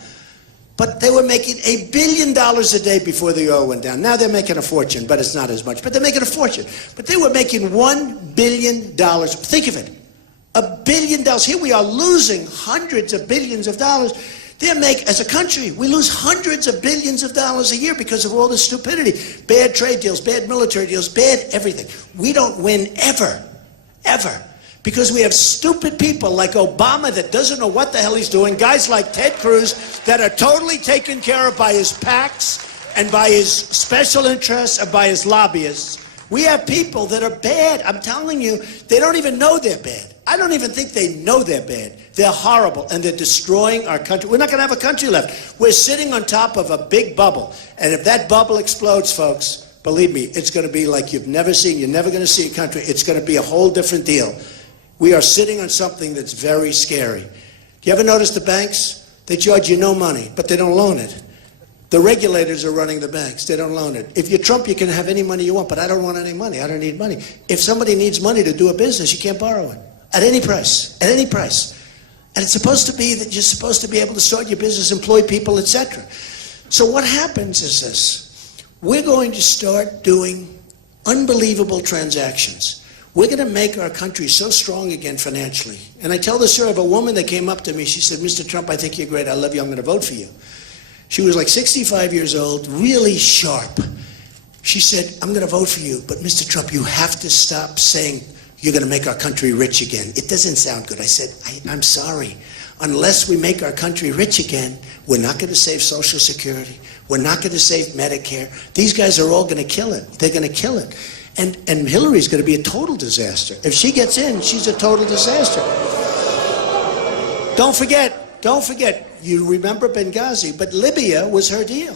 But they were making $1 billion a day before the oil went down. Now they're making a fortune, but it's not as much. But they're making a fortune. But they were making $1 billion. Think of it. $1 billion. Here we are losing hundreds of billions of dollars. As a country, we lose hundreds of billions of dollars a year because of all this stupidity. Bad trade deals, bad military deals, bad everything. We don't win ever. Ever. Because we have stupid people like Obama that doesn't know what the hell he's doing, guys like Ted Cruz that are totally taken care of by his PACs and by his special interests and by his lobbyists. We have people that are bad. I'm telling you, they don't even know they're bad. I don't even think they know they're bad. They're horrible, and they're destroying our country. We're not going to have a country left. We're sitting on top of a big bubble, and if that bubble explodes, folks, believe me, it's going to be like you've never seen. You're never going to see a country. It's going to be a whole different deal. We are sitting on something that's very scary. Do you ever notice the banks? They charge you no money, but they don't loan it. The regulators are running the banks. They don't loan it. If you're Trump, you can have any money you want, but I don't want any money. I don't need money. If somebody needs money to do a business, you can't borrow it. At any price. At any price. And it's supposed to be that you're supposed to be able to start your business, employ people, etc. So what happens is this. We're going to start doing unbelievable transactions. We're going to make our country so strong again financially. And I tell the story of a woman that came up to me. She said, Mr. Trump, I think you're great. I love you. I'm going to vote for you. She was like 65 years old, really sharp. She said, I'm going to vote for you. But Mr. Trump, you have to stop saying you're going to make our country rich again. It doesn't sound good. I said, I'm sorry. Unless we make our country rich again, we're not going to save Social Security. We're not going to save Medicare. These guys are all going to kill it. They're going to kill it. And Hillary's going to be a total disaster. If she gets in, she's a total disaster. Don't forget, you remember Benghazi, but Libya was her deal.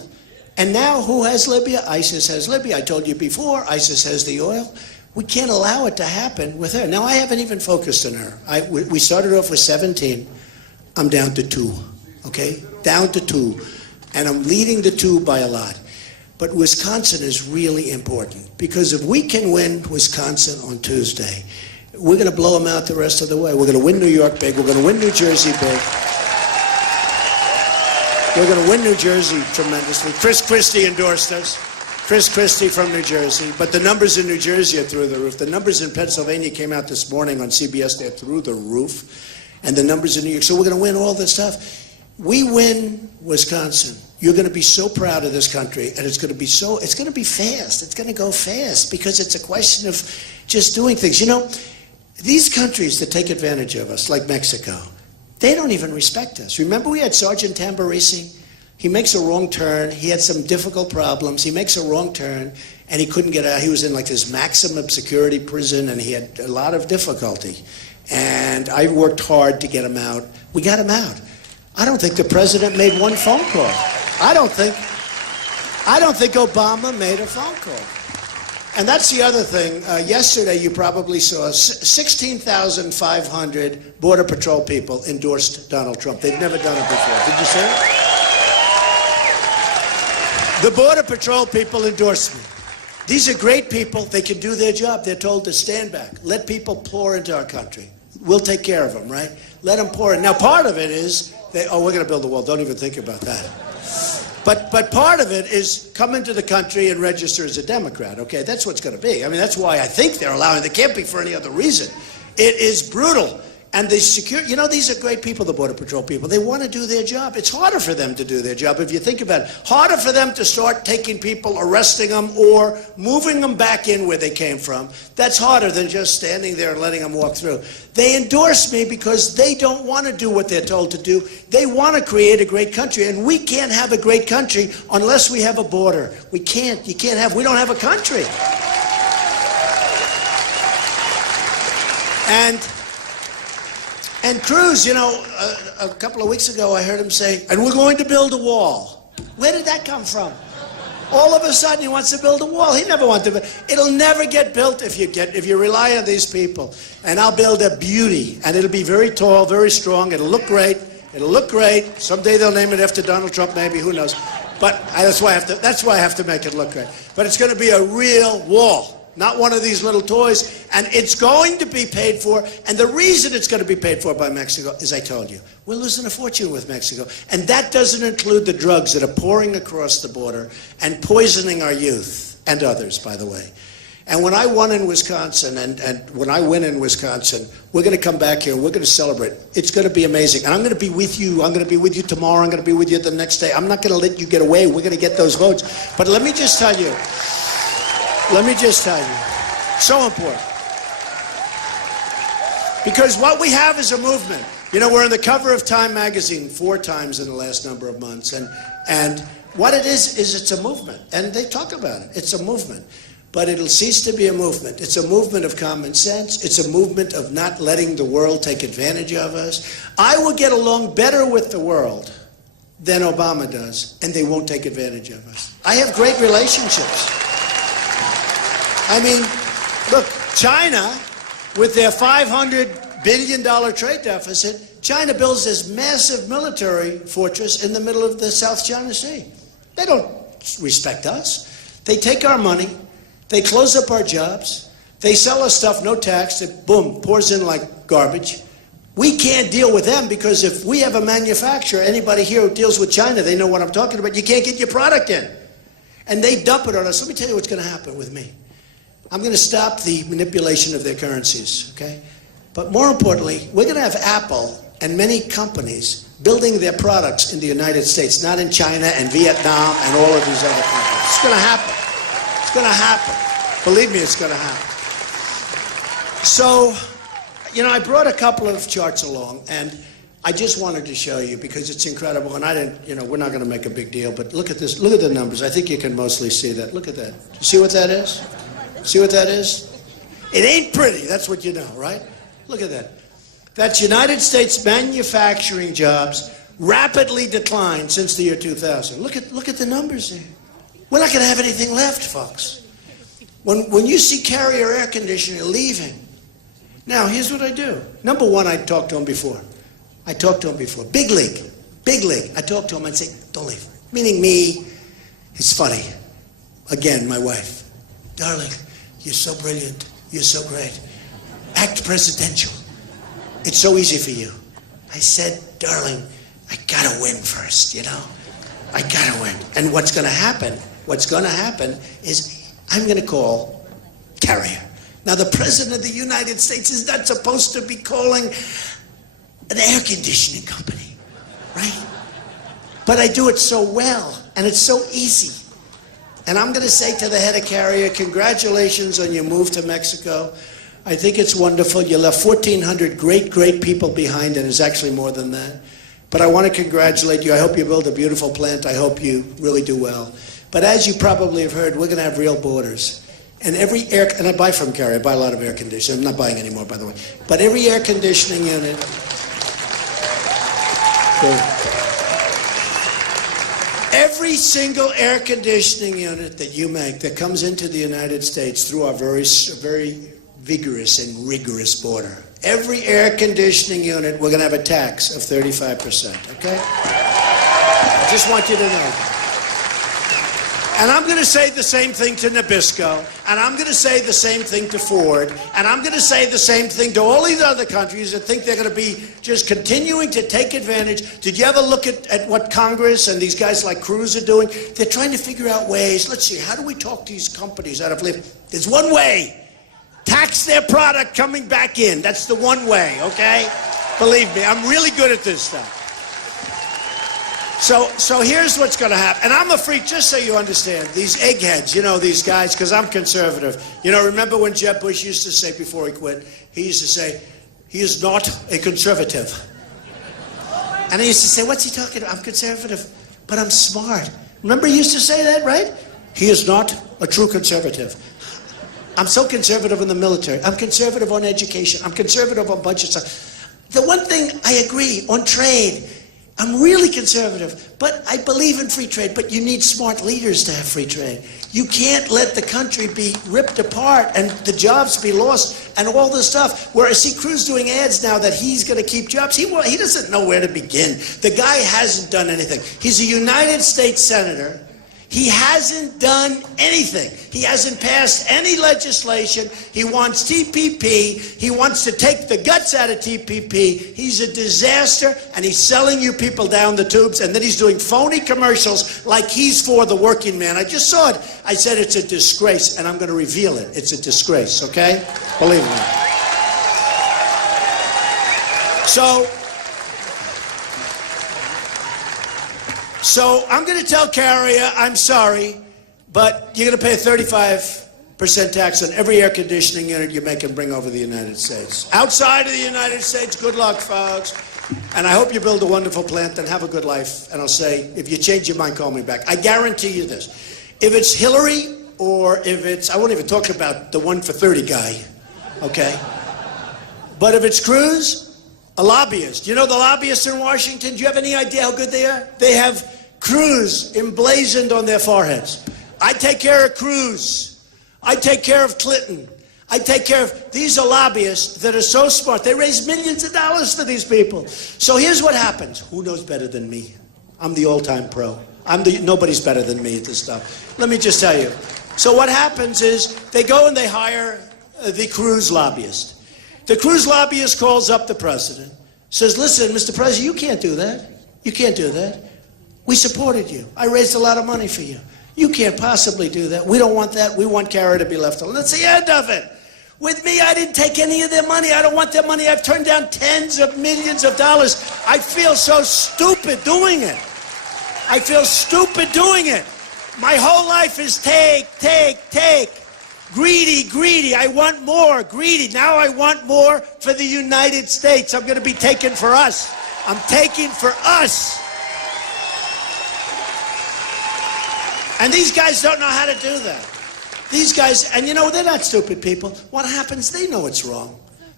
And now who has Libya? ISIS has Libya. I told you before, ISIS has the oil. We can't allow it to happen with her. Now, I haven't even focused on her. We started off with 17. I'm down to 2, okay? Down to 2. And I'm leading the 2 by a lot. But Wisconsin is really important because if we can win Wisconsin on Tuesday, we're going to blow them out the rest of the way. We're going to win New York big. We're going to win New Jersey big. We're going to win New Jersey tremendously. Chris Christie endorsed us. Chris Christie from New Jersey. But the numbers in New Jersey are through the roof. The numbers in Pennsylvania came out this morning on CBS. They're through the roof. And the numbers in New York. So we're going to win all this stuff. We win Wisconsin. You're going to be so proud of this country, and it's going to be fast. It's going to go fast because it's a question of just doing things. You know, these countries that take advantage of us, like Mexico, they don't even respect us. Remember we had Sergeant Tamburisi? He makes a wrong turn. He had some difficult problems. He makes a wrong turn, and he couldn't get out. He was in like this maximum security prison, and he had a lot of difficulty. And I worked hard to get him out. We got him out. I don't think the president made one phone call. I don't think Obama made a phone call. And that's the other thing. Yesterday, you probably saw 16,500 Border Patrol people endorsed Donald Trump. They've never done it before. Did you see it? The Border Patrol people endorsed me. These are great people. They can do their job. They're told to stand back. Let people pour into our country. We'll take care of them, right? Let them pour in. Now, part of it is, we're going to build a wall. Don't even think about that. But part of it is come into the country and register as a Democrat, okay? That's what's going to be. I mean, that's why I think they're allowing it. It can't be for any other reason. It is brutal. And the security, you know, these are great people, the Border Patrol people. They want to do their job. It's harder for them to do their job if you think about it. Harder for them to start taking people, arresting them, or moving them back in where they came from. That's harder than just standing there and letting them walk through. They endorse me because they don't want to do what they're told to do. They want to create a great country. And we can't have a great country unless we have a border. We can't. We don't have a country. And Cruz, you know, a couple of weeks ago I heard him say, and we're going to build a wall. Where did that come from? All of a sudden he wants to build a wall. He never wanted to. It'll never get built if you rely on these people. And I'll build a beauty, and it'll be very tall, very strong. It'll look great. It'll look great. Someday they'll name it after Donald Trump, maybe. Who knows? But that's why I have to make it look great. But it's going to be a real wall. Not one of these little toys, and it's going to be paid for, and the reason it's going to be paid for by Mexico, as I told you, we're losing a fortune with Mexico, and that doesn't include the drugs that are pouring across the border and poisoning our youth, and others, by the way. And when I won in Wisconsin, and when I win in Wisconsin, we're going to come back here, we're going to celebrate. It's going to be amazing, and I'm going to be with you. I'm going to be with you tomorrow. I'm going to be with you the next day. I'm not going to let you get away. We're going to get those votes. But let me just tell you, so important. Because what we have is a movement. You know, we're on the cover of Time magazine 4 times in the last number of months. And what it is it's a movement. And they talk about it. It's a movement. But it'll cease to be a movement. It's a movement of common sense. It's a movement of not letting the world take advantage of us. I will get along better with the world than Obama does, and they won't take advantage of us. I have great relationships. I mean, look, China, with their $500 billion trade deficit, China builds this massive military fortress in the middle of the South China Sea. They don't respect us. They take our money. They close up our jobs. They sell us stuff, no tax. It, boom, pours in like garbage. We can't deal with them because if we have a manufacturer, anybody here who deals with China, they know what I'm talking about. You can't get your product in. And they dump it on us. Let me tell you what's going to happen with me. I'm going to stop the manipulation of their currencies, okay? But more importantly, we're going to have Apple and many companies building their products in the United States, not in China and Vietnam and all of these other countries. It's going to happen. It's going to happen. Believe me, it's going to happen. So, you know, I brought a couple of charts along, and I just wanted to show you because it's incredible, and I didn't, you know, we're not going to make a big deal, but look at this. Look at the numbers. I think you can mostly see that. Look at that. You see what that is? See what that is? It ain't pretty, that's what you know, right? Look at that. That's United States manufacturing jobs rapidly declined since the year 2000. Look at the numbers there. We're not going to have anything left, folks. When you see Carrier air conditioner leaving. Now, here's what I do. Number one, I talked to him before. Big league. I talked to him and say, don't leave. Meaning me, it's funny. Again, my wife. Darling, you're so brilliant. You're so great. Act presidential. It's so easy for you. I said, darling, I gotta win first, you know? I gotta win. And what's gonna happen is I'm gonna call Carrier. Now, the President of the United States is not supposed to be calling an air conditioning company, right? But I do it so well, and it's so easy. And I'm going to say to the head of Carrier, congratulations on your move to Mexico. I think it's wonderful. You left 1,400 great, great people behind, and it's actually more than that. But I want to congratulate you. I hope you build a beautiful plant. I hope you really do well. But as you probably have heard, we're going to have real borders. And and I buy from Carrier. I buy a lot of air conditioning. I'm not buying anymore, by the way. But every air conditioning unit... Every single air conditioning unit that you make that comes into the United States through our very, very vigorous and rigorous border, every air conditioning unit, we're going to have a tax of 35%, okay? I just want you to know. And I'm going to say the same thing to Nabisco, and I'm going to say the same thing to Ford, and I'm going to say the same thing to all these other countries that think they're going to be just continuing to take advantage. Did you ever look at what Congress and these guys like Cruz are doing? They're trying to figure out ways. Let's see, how do we talk these companies out of living? There's one way. Tax their product coming back in. That's the one way, okay? Believe me, I'm really good at this stuff. So here's what's going to happen. And I'm a freak, just so you understand. These eggheads, you know, these guys, because I'm conservative. You know, remember when Jeb Bush used to say before he quit, he used to say, he is not a conservative. And I used to say, what's he talking about? I'm conservative, but I'm smart. Remember he used to say that, right? He is not a true conservative. I'm so conservative in the military. I'm conservative on education. I'm conservative on budget stuff. The one thing I agree on trade, I'm really conservative, but I believe in free trade, but you need smart leaders to have free trade. You can't let the country be ripped apart and the jobs be lost and all this stuff. Where I see Cruz doing ads now that he's going to keep jobs. He doesn't know where to begin. The guy hasn't done anything. He's a United States Senator. He hasn't done anything. He hasn't passed any legislation. He wants TPP. He wants to take the guts out of TPP. He's a disaster, and he's selling you people down the tubes, and then he's doing phony commercials like he's for the working man. I just saw it. I said it's a disgrace, and I'm going to reveal it. It's a disgrace, okay? Believe me. So I'm going to tell Carrier, I'm sorry, but you're going to pay a 35% tax on every air conditioning unit you make and bring over the United States. Outside of the United States, good luck, folks. And I hope you build a wonderful plant and have a good life. And I'll say, if you change your mind, call me back. I guarantee you this. If it's Hillary or if it's, I won't even talk about the 1 for 30 guy, okay? But if it's Cruz, a lobbyist. You know the lobbyists in Washington? Do you have any idea how good they are? They have Cruz emblazoned on their foreheads. I take care of Cruz. I take care of Clinton. I take care of... These are lobbyists that are so smart. They raise millions of dollars for these people. So here's what happens. Who knows better than me? I'm the all-time pro. Nobody's better than me at this stuff. Let me just tell you. So what happens is they go and they hire the Cruz lobbyist. The Cruz lobbyist calls up the president, says, listen, Mr. President, you can't do that. You can't do that. We supported you. I raised a lot of money for you. You can't possibly do that. We don't want that. We want Carrier to be left alone. That's the end of it. With me, I didn't take any of their money. I don't want their money. I've turned down tens of millions of dollars. I feel so stupid doing it. I feel stupid doing it. My whole life is take. Greedy, greedy. I want more. Greedy. Now I want more for the United States. I'm going to be taking for us. I'm taking for us. And these guys don't know how to do that. These guys, and you know, they're not stupid people. What happens? They know it's wrong.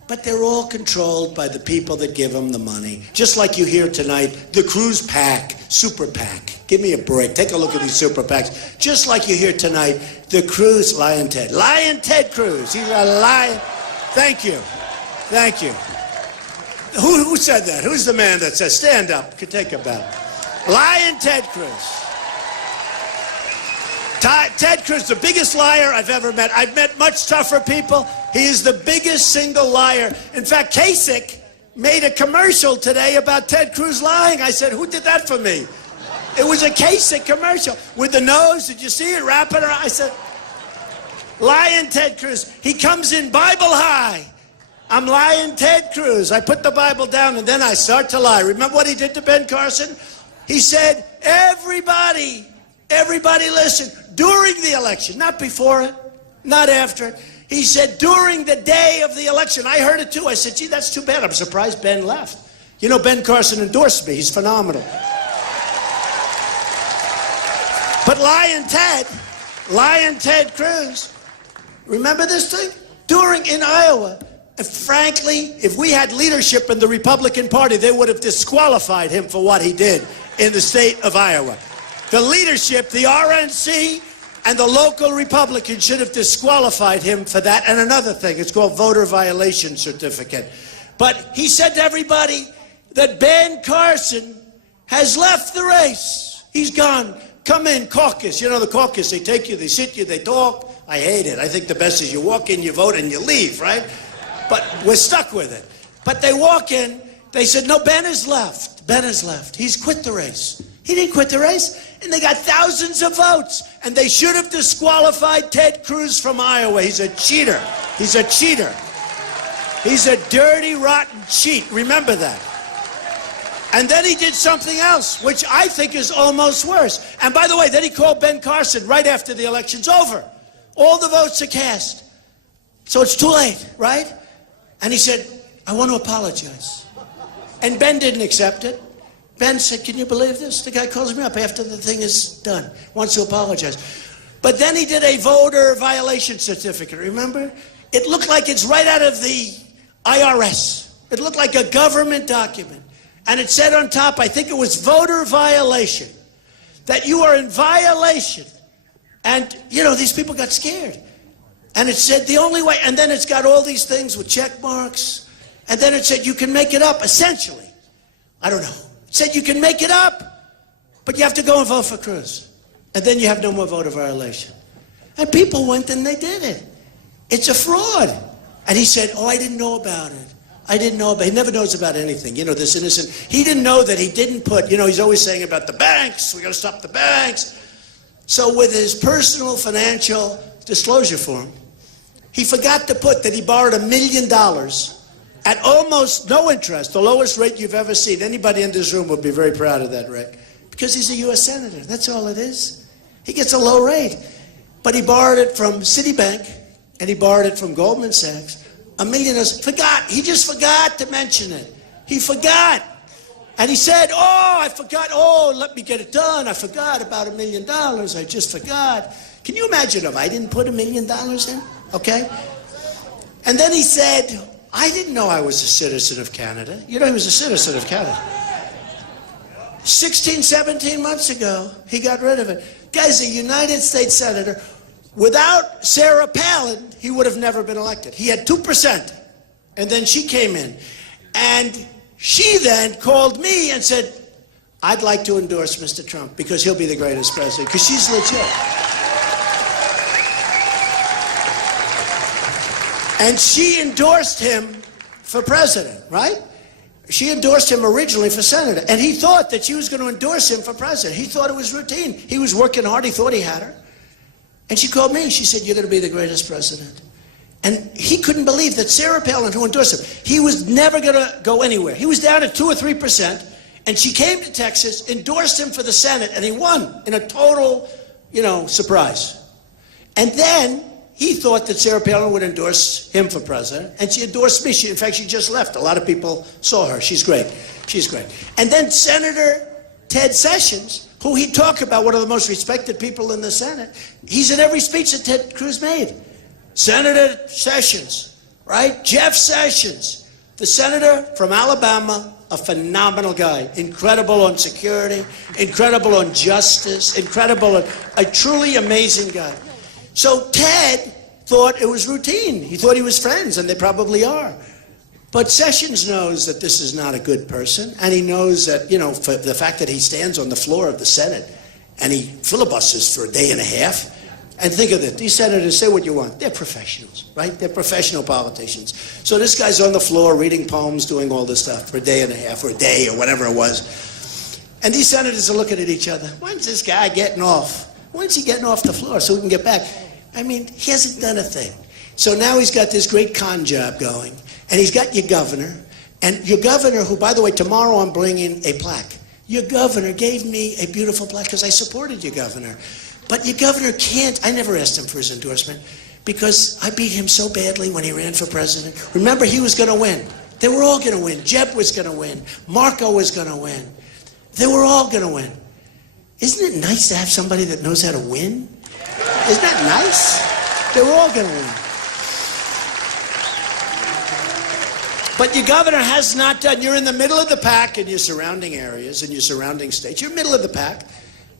But they're all controlled by the people that give them the money. Just like you hear tonight, the Cruz PAC, Super PAC. Give me a break. Take a look at these Super PACs. Just like you hear tonight, the Cruz Lion Ted. Lion Ted Cruz. He's a lion. Thank you. Thank you. Who said that? Who's the man that says, stand up, could take a bow? Lion Ted Cruz. Ted Cruz, the biggest liar I've ever met. I've met much tougher people. He is the biggest single liar. In fact, Kasich made a commercial today about Ted Cruz lying. I said, who did that for me? It was a Kasich commercial with the nose. Did you see it wrapping around? I said, lying Ted Cruz. He comes in Bible high. I'm lying Ted Cruz. I put the Bible down and then I start to lie. Remember what he did to Ben Carson? He said, everybody listen. During the election, not before it, not after it. He said, during the day of the election. I heard it too. I said, gee, that's too bad. I'm surprised Ben left. You know, Ben Carson endorsed me. He's phenomenal. But lying Ted Cruz, remember this thing? In Iowa, and frankly, if we had leadership in the Republican Party, they would have disqualified him for what he did in the state of Iowa. The leadership, the RNC, and the local Republicans should have disqualified him for that. And another thing, it's called voter violation certificate. But he said to everybody that Ben Carson has left the race. He's gone. Come in, caucus. You know the caucus, they take you, they sit you, they talk. I hate it. I think the best is you walk in, you vote, and you leave, right? But we're stuck with it. But they walk in, they said, no, Ben has left. Ben has left. He's quit the race. He didn't quit the race. And they got thousands of votes. And they should have disqualified Ted Cruz from Iowa. He's a cheater. He's a cheater. He's a dirty, rotten cheat. Remember that. And then he did something else, which I think is almost worse. And by the way, then he called Ben Carson right after the election's over. All the votes are cast. So it's too late, right? And he said, I want to apologize. And Ben didn't accept it. Ben said, can you believe this? The guy calls me up after the thing is done, wants to apologize. But then he did a voter violation certificate, remember? It looked like it's right out of the IRS. It looked like a government document. And it said on top, I think it was voter violation, that you are in violation. And, you know, these people got scared. And it said the only way, and then it's got all these things with check marks. And then it said you can make it up, essentially. I don't know. It said you can make it up, but you have to go and vote for Cruz. And then you have no more voter violation. And people went and they did it. It's a fraud. And he said, oh, I didn't know about it. I didn't know about it. He never knows about anything. You know, this innocent. He didn't know that he didn't put, you know, he's always saying about the banks. We got to stop the banks. So with his personal financial disclosure form, he forgot to put that he borrowed $1 million at almost no interest, the lowest rate you've ever seen. Anybody in this room would be very proud of that rate. Because he's a U.S. Senator. That's all it is. He gets a low rate. But he borrowed it from Citibank, and he borrowed it from Goldman Sachs. $1 million. Forgot. He just forgot to mention it. He forgot. And he said, oh, I forgot. Oh, let me get it done. I forgot about $1 million. I just forgot. Can you imagine if I didn't put $1 million in? Okay? And then he said, I didn't know I was a citizen of Canada. You know, he was a citizen of Canada. 16, 17 months ago, he got rid of it. Guy's a United States Senator. Without Sarah Palin, he would have never been elected. He had 2%. And then she came in. And she then called me and said, I'd like to endorse Mr. Trump because he'll be the greatest president, because she's legit. And she endorsed him for president, right? She endorsed him originally for senator. And he thought that she was going to endorse him for president. He thought it was routine. He was working hard. He thought he had her. And she called me. She said, you're going to be the greatest president. And he couldn't believe that Sarah Palin, who endorsed him, he was never going to go anywhere. He was down at 2 or 3%. And she came to Texas, endorsed him for the Senate, and he won in a total, you know, surprise. And then he thought that Sarah Palin would endorse him for president, and she endorsed me. In fact, she just left. A lot of people saw her. She's great. She's great. And then Senator Ted Sessions, who he talked about, one of the most respected people in the Senate, he's in every speech that Ted Cruz made. Senator Sessions, right? Jeff Sessions, the senator from Alabama, a phenomenal guy, incredible on security, incredible on justice, incredible, a truly amazing guy. So Ted thought it was routine. He thought he was friends, and they probably are. But Sessions knows that this is not a good person, and he knows that, you know, for the fact that he stands on the floor of the Senate and he filibusters for a day and a half. And think of it, these senators, say what you want, they're professionals, right? They're professional politicians. So this guy's on the floor reading poems, doing all this stuff for a day and a half, or a day, or whatever it was. And these senators are looking at each other. When's this guy getting off? When's he getting off the floor so we can get back? I mean, he hasn't done a thing. So now he's got this great con job going, and he's got your governor, and your governor, who, by the way, tomorrow I'm bringing a plaque. Your governor gave me a beautiful plaque because I supported your governor. But your governor can't, I never asked him for his endorsement because I beat him so badly when he ran for president. Remember, he was going to win. They were all going to win. Jeb was going to win. Marco was going to win. They were all going to win. Isn't it nice to have somebody that knows how to win? Isn't that nice? They were all going to win. But your governor has not done. You're in the middle of the pack in your surrounding areas, in your surrounding states. You're middle of the pack.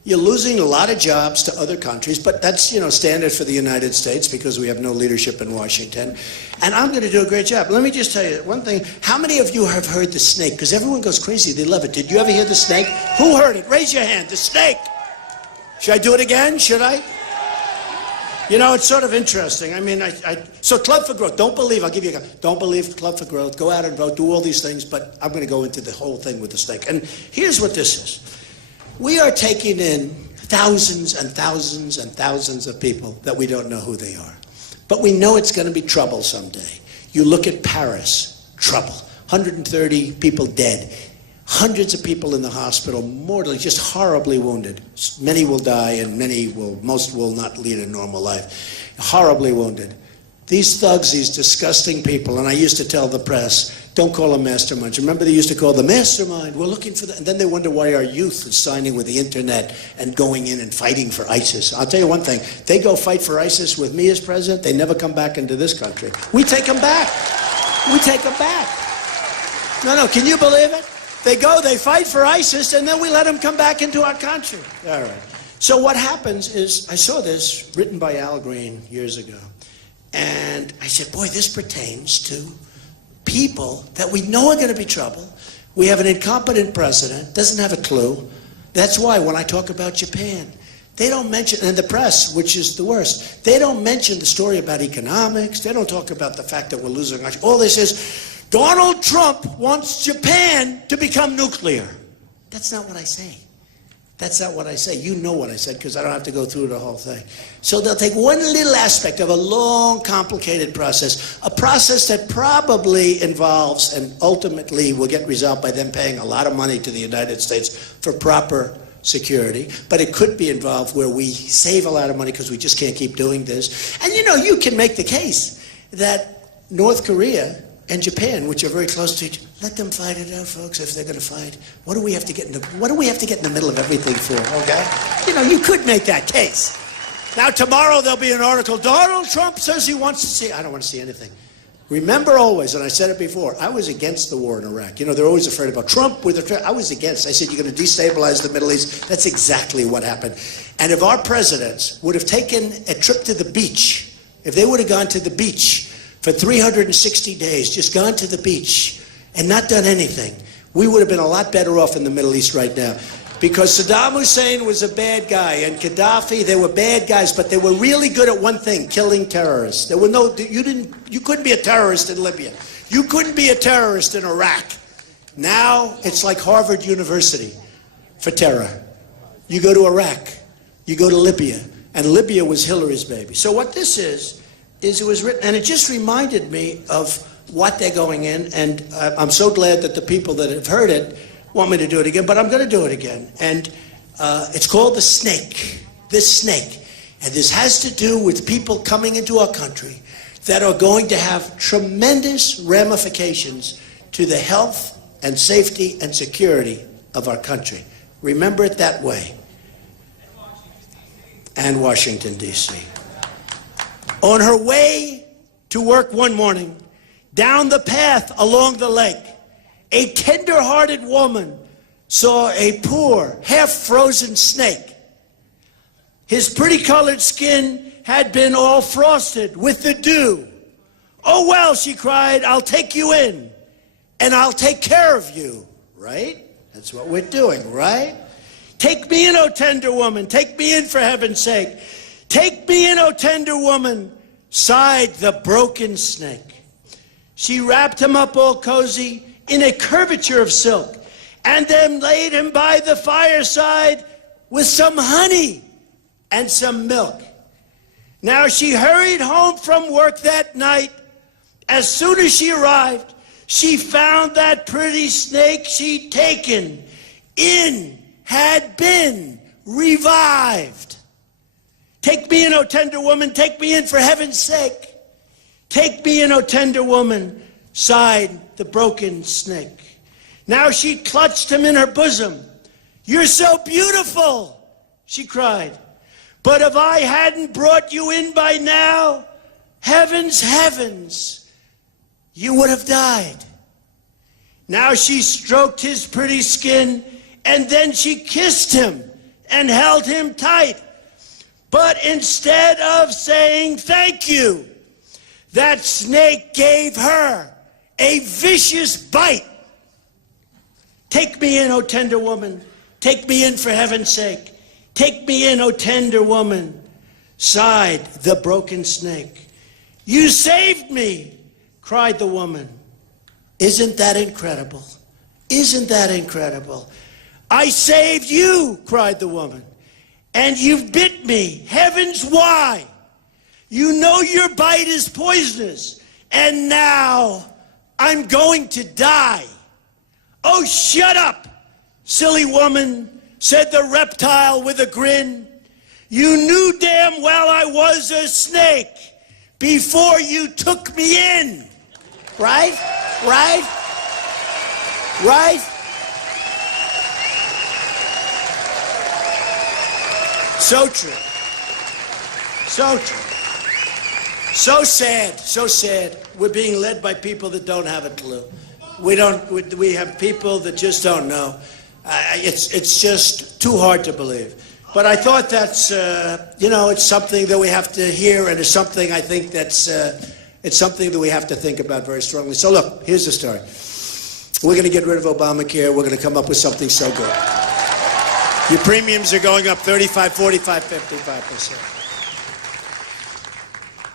You're losing a lot of jobs to other countries, but that's, standard for the United States because we have no leadership in Washington. And I'm going to do a great job. Let me just tell you one thing. How many of you have heard the snake? Because everyone goes crazy. They love it. Did you ever hear the snake? Who heard it? Raise your hand. The snake. Should I do it again? Should I? It's sort of interesting. I mean, so Club for Growth, don't believe, I'll give you don't believe Club for Growth, go out and vote, do all these things, but I'm going to go into the whole thing with the snake. And here's what this is. We are taking in thousands and thousands and thousands of people that we don't know who they are. But we know it's going to be trouble someday. You look at Paris, trouble. 130 people dead. Hundreds of people in the hospital, mortally, just horribly wounded. Many will die and most will not lead a normal life. Horribly wounded. These thugs, these disgusting people, and I used to tell the press, don't call them masterminds. Remember they used to call the mastermind, we're looking for that. And then they wonder why our youth is signing with the internet and going in and fighting for ISIS. I'll tell you one thing, they go fight for ISIS with me as president, they never come back into this country. We take them back. We take them back. No, can you believe it? They go, they fight for ISIS, and then we let them come back into our country. All right. So what happens is, I saw this written by Al Green years ago, and I said, boy, this pertains to people that we know are going to be trouble. We have an incompetent president, doesn't have a clue. That's why when I talk about Japan, they don't mention, and the press, which is the worst, they don't mention the story about economics. They don't talk about the fact that we're losing. All this is, Donald Trump wants Japan to become nuclear. That's not what I say. That's not what I say. You know what I said because I don't have to go through the whole thing. So they'll take one little aspect of a long, complicated process, a process that probably involves and ultimately will get resolved by them paying a lot of money to the United States for proper security, but it could be involved where we save a lot of money because we just can't keep doing this. And you can make the case that North Korea and Japan, which are very close to each other, let them fight it out, folks, if they're going to fight. What do we have to get in the middle of everything for, okay? You could make that case. Now, tomorrow there'll be an article, Donald Trump says he wants to see, I don't want to see anything. Remember always, and I said it before, I was against the war in Iraq. They're always afraid about Trump with I was against. I said, you're going to destabilize the Middle East. That's exactly what happened. And if our presidents would have taken a trip to the beach, if they would have gone to the beach for 360 days, just gone to the beach and not done anything, we would have been a lot better off in the Middle East right now. Because Saddam Hussein was a bad guy, and Gaddafi, they were bad guys, but they were really good at one thing, killing terrorists. There were you couldn't be a terrorist in Libya. You couldn't be a terrorist in Iraq. Now, it's like Harvard University for terror. You go to Iraq, you go to Libya, and Libya was Hillary's baby. So what this is it was written, and it just reminded me of what they're going in, and I'm so glad that the people that have heard it want me to do it again, but I'm going to do it again. And it's called The Snake, This Snake. And this has to do with people coming into our country that are going to have tremendous ramifications to the health and safety and security of our country. Remember it that way. And Washington, D.C. On her way to work one morning, down the path along the lake, a tender-hearted woman saw a poor, half-frozen snake. His pretty-colored skin had been all frosted with the dew. "Oh, well," she cried, "I'll take you in, and I'll take care of you." Right? That's what we're doing, right? Take me in, O tender woman. Take me in, for heaven's sake. Take me in, O tender woman, sighed the broken snake. She wrapped him up all cozy in a curvature of silk, and then laid him by the fireside with some honey and some milk. Now she hurried home from work that night. As soon as she arrived, she found that pretty snake she'd taken in had been revived. Take me in, O tender woman, take me in, for heaven's sake. Take me in, O tender woman, sighed the broken snake. Now she clutched him in her bosom. You're so beautiful, she cried. But if I hadn't brought you in by now, heavens, heavens, you would have died. Now she stroked his pretty skin, and then she kissed him and held him tight. But instead of saying thank you, that snake gave her a vicious bite. Take me in, O tender woman. Take me in, for heaven's sake. Take me in, O tender woman, sighed the broken snake. You saved me, cried the woman. Isn't that incredible? Isn't that incredible? I saved you, cried the woman, and you've bit me. Heavens, why? You know your bite is poisonous, and now I'm going to die. Oh, shut up, silly woman, said the reptile with a grin. You knew damn well I was a snake before you took me in. Right? Right? Right? So true. So true. So sad. So sad. We're being led by people that don't have a clue. We have people that just don't know. It's just too hard to believe. But I thought that's, it's something that we have to hear, and it's something I think it's something that we have to think about very strongly. So look, here's the story. We're going to get rid of Obamacare. We're going to come up with something so good. Your premiums are going up 35, 45, 55%.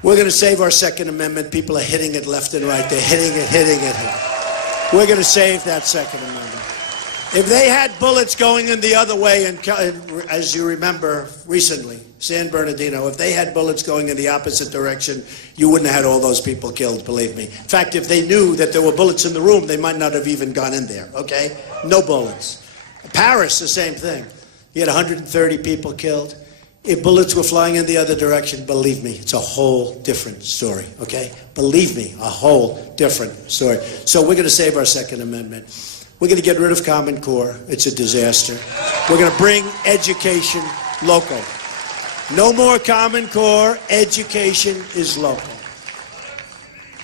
We're going to save our Second Amendment. People are hitting it left and right. They're hitting it. We're going to save that Second Amendment. If they had bullets going in the other way, and as you remember recently, San Bernardino, if they had bullets going in the opposite direction, you wouldn't have had all those people killed, believe me. In fact, if they knew that there were bullets in the room, they might not have even gone in there, okay? No bullets. Paris, the same thing. You had 130 people killed. If bullets were flying in the other direction, believe me, it's a whole different story, okay? Believe me, a whole different story. So we're going to save our Second Amendment. We're going to get rid of Common Core. It's a disaster. We're going to bring education local. No more Common Core. Education is local.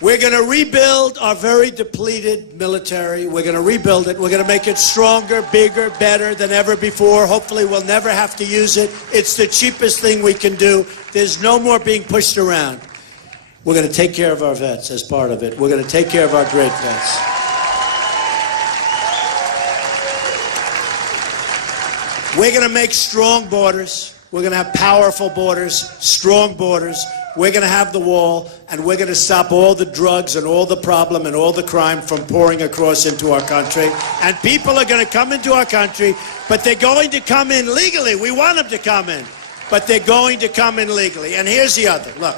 We're going to rebuild our very depleted military. We're going to rebuild it. We're going to make it stronger, bigger, better than ever before. Hopefully we'll never have to use it. It's the cheapest thing we can do. There's no more being pushed around. We're going to take care of our vets as part of it. We're going to take care of our great vets. We're going to make strong borders. We're going to have powerful borders, strong borders. We're going to have the wall, and we're going to stop all the drugs and all the problem and all the crime from pouring across into our country. And people are going to come into our country, but they're going to come in legally. We want them to come in, but they're going to come in legally. And here's the other. Look,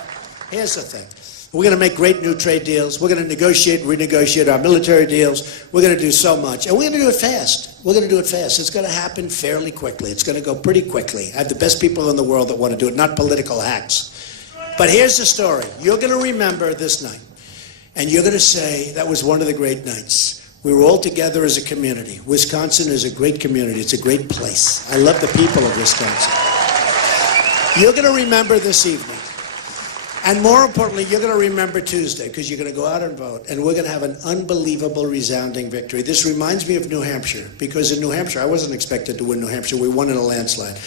here's the thing. We're going to make great new trade deals. We're going to negotiate and renegotiate our military deals. We're going to do so much. And we're going to do it fast. We're going to do it fast. It's going to happen fairly quickly. It's going to go pretty quickly. I have the best people in the world that want to do it, not political hacks. But here's the story. You're going to remember this night. And you're going to say, that was one of the great nights. We were all together as a community. Wisconsin is a great community. It's a great place. I love the people of Wisconsin. You're going to remember this evening. And more importantly, you're going to remember Tuesday, because you're going to go out and vote, and we're going to have an unbelievable, resounding victory. This reminds me of New Hampshire, because in New Hampshire, I wasn't expected to win New Hampshire. We won in a landslide.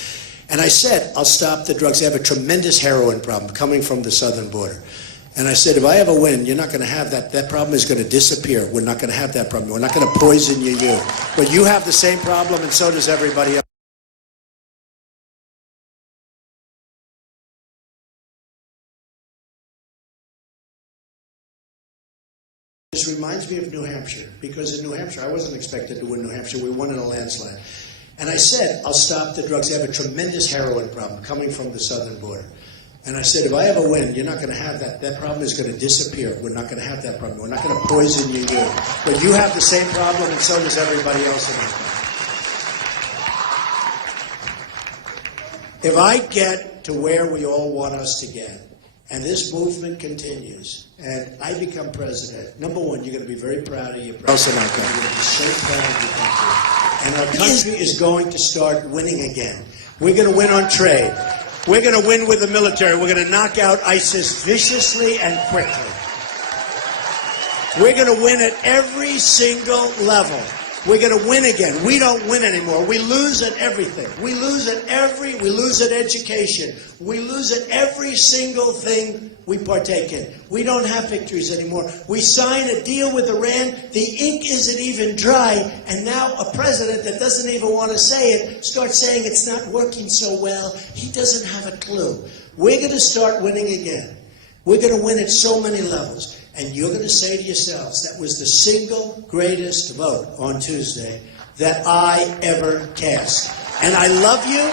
And I said, I'll stop the drugs. They have a tremendous heroin problem coming from the southern border. And I said, if I ever win, you're not going to have that. That problem is going to disappear. We're not going to have that problem. We're not going to poison you. But you have the same problem, and so does everybody else. This reminds me of New Hampshire, because in New Hampshire, I wasn't expected to win New Hampshire. We won in a landslide. And I said, I'll stop the drugs. They have a tremendous heroin problem coming from the southern border. And I said, if I ever win, you're not going to have that. That problem is going to disappear. We're not going to have that problem. We're not going to poison you. But you have the same problem, and so does everybody else in the country. If I get to where we all want us to get, and this movement continues, and I become president, number one, you're going to be very proud of your president. You're going to be so proud of your country. And our country is going to start winning again. We're going to win on trade. We're going to win with the military. We're going to knock out ISIS viciously and quickly. We're going to win at every single level. We're going to win again. We don't win anymore. We lose at everything. We lose at education. We lose at every single thing we partake in. We don't have victories anymore. We sign a deal with Iran. The ink isn't even dry. And now a president that doesn't even want to say it starts saying it's not working so well. He doesn't have a clue. We're going to start winning again. We're going to win at so many levels. And you're going to say to yourselves, that was the single greatest vote on Tuesday that I ever cast. And I love you.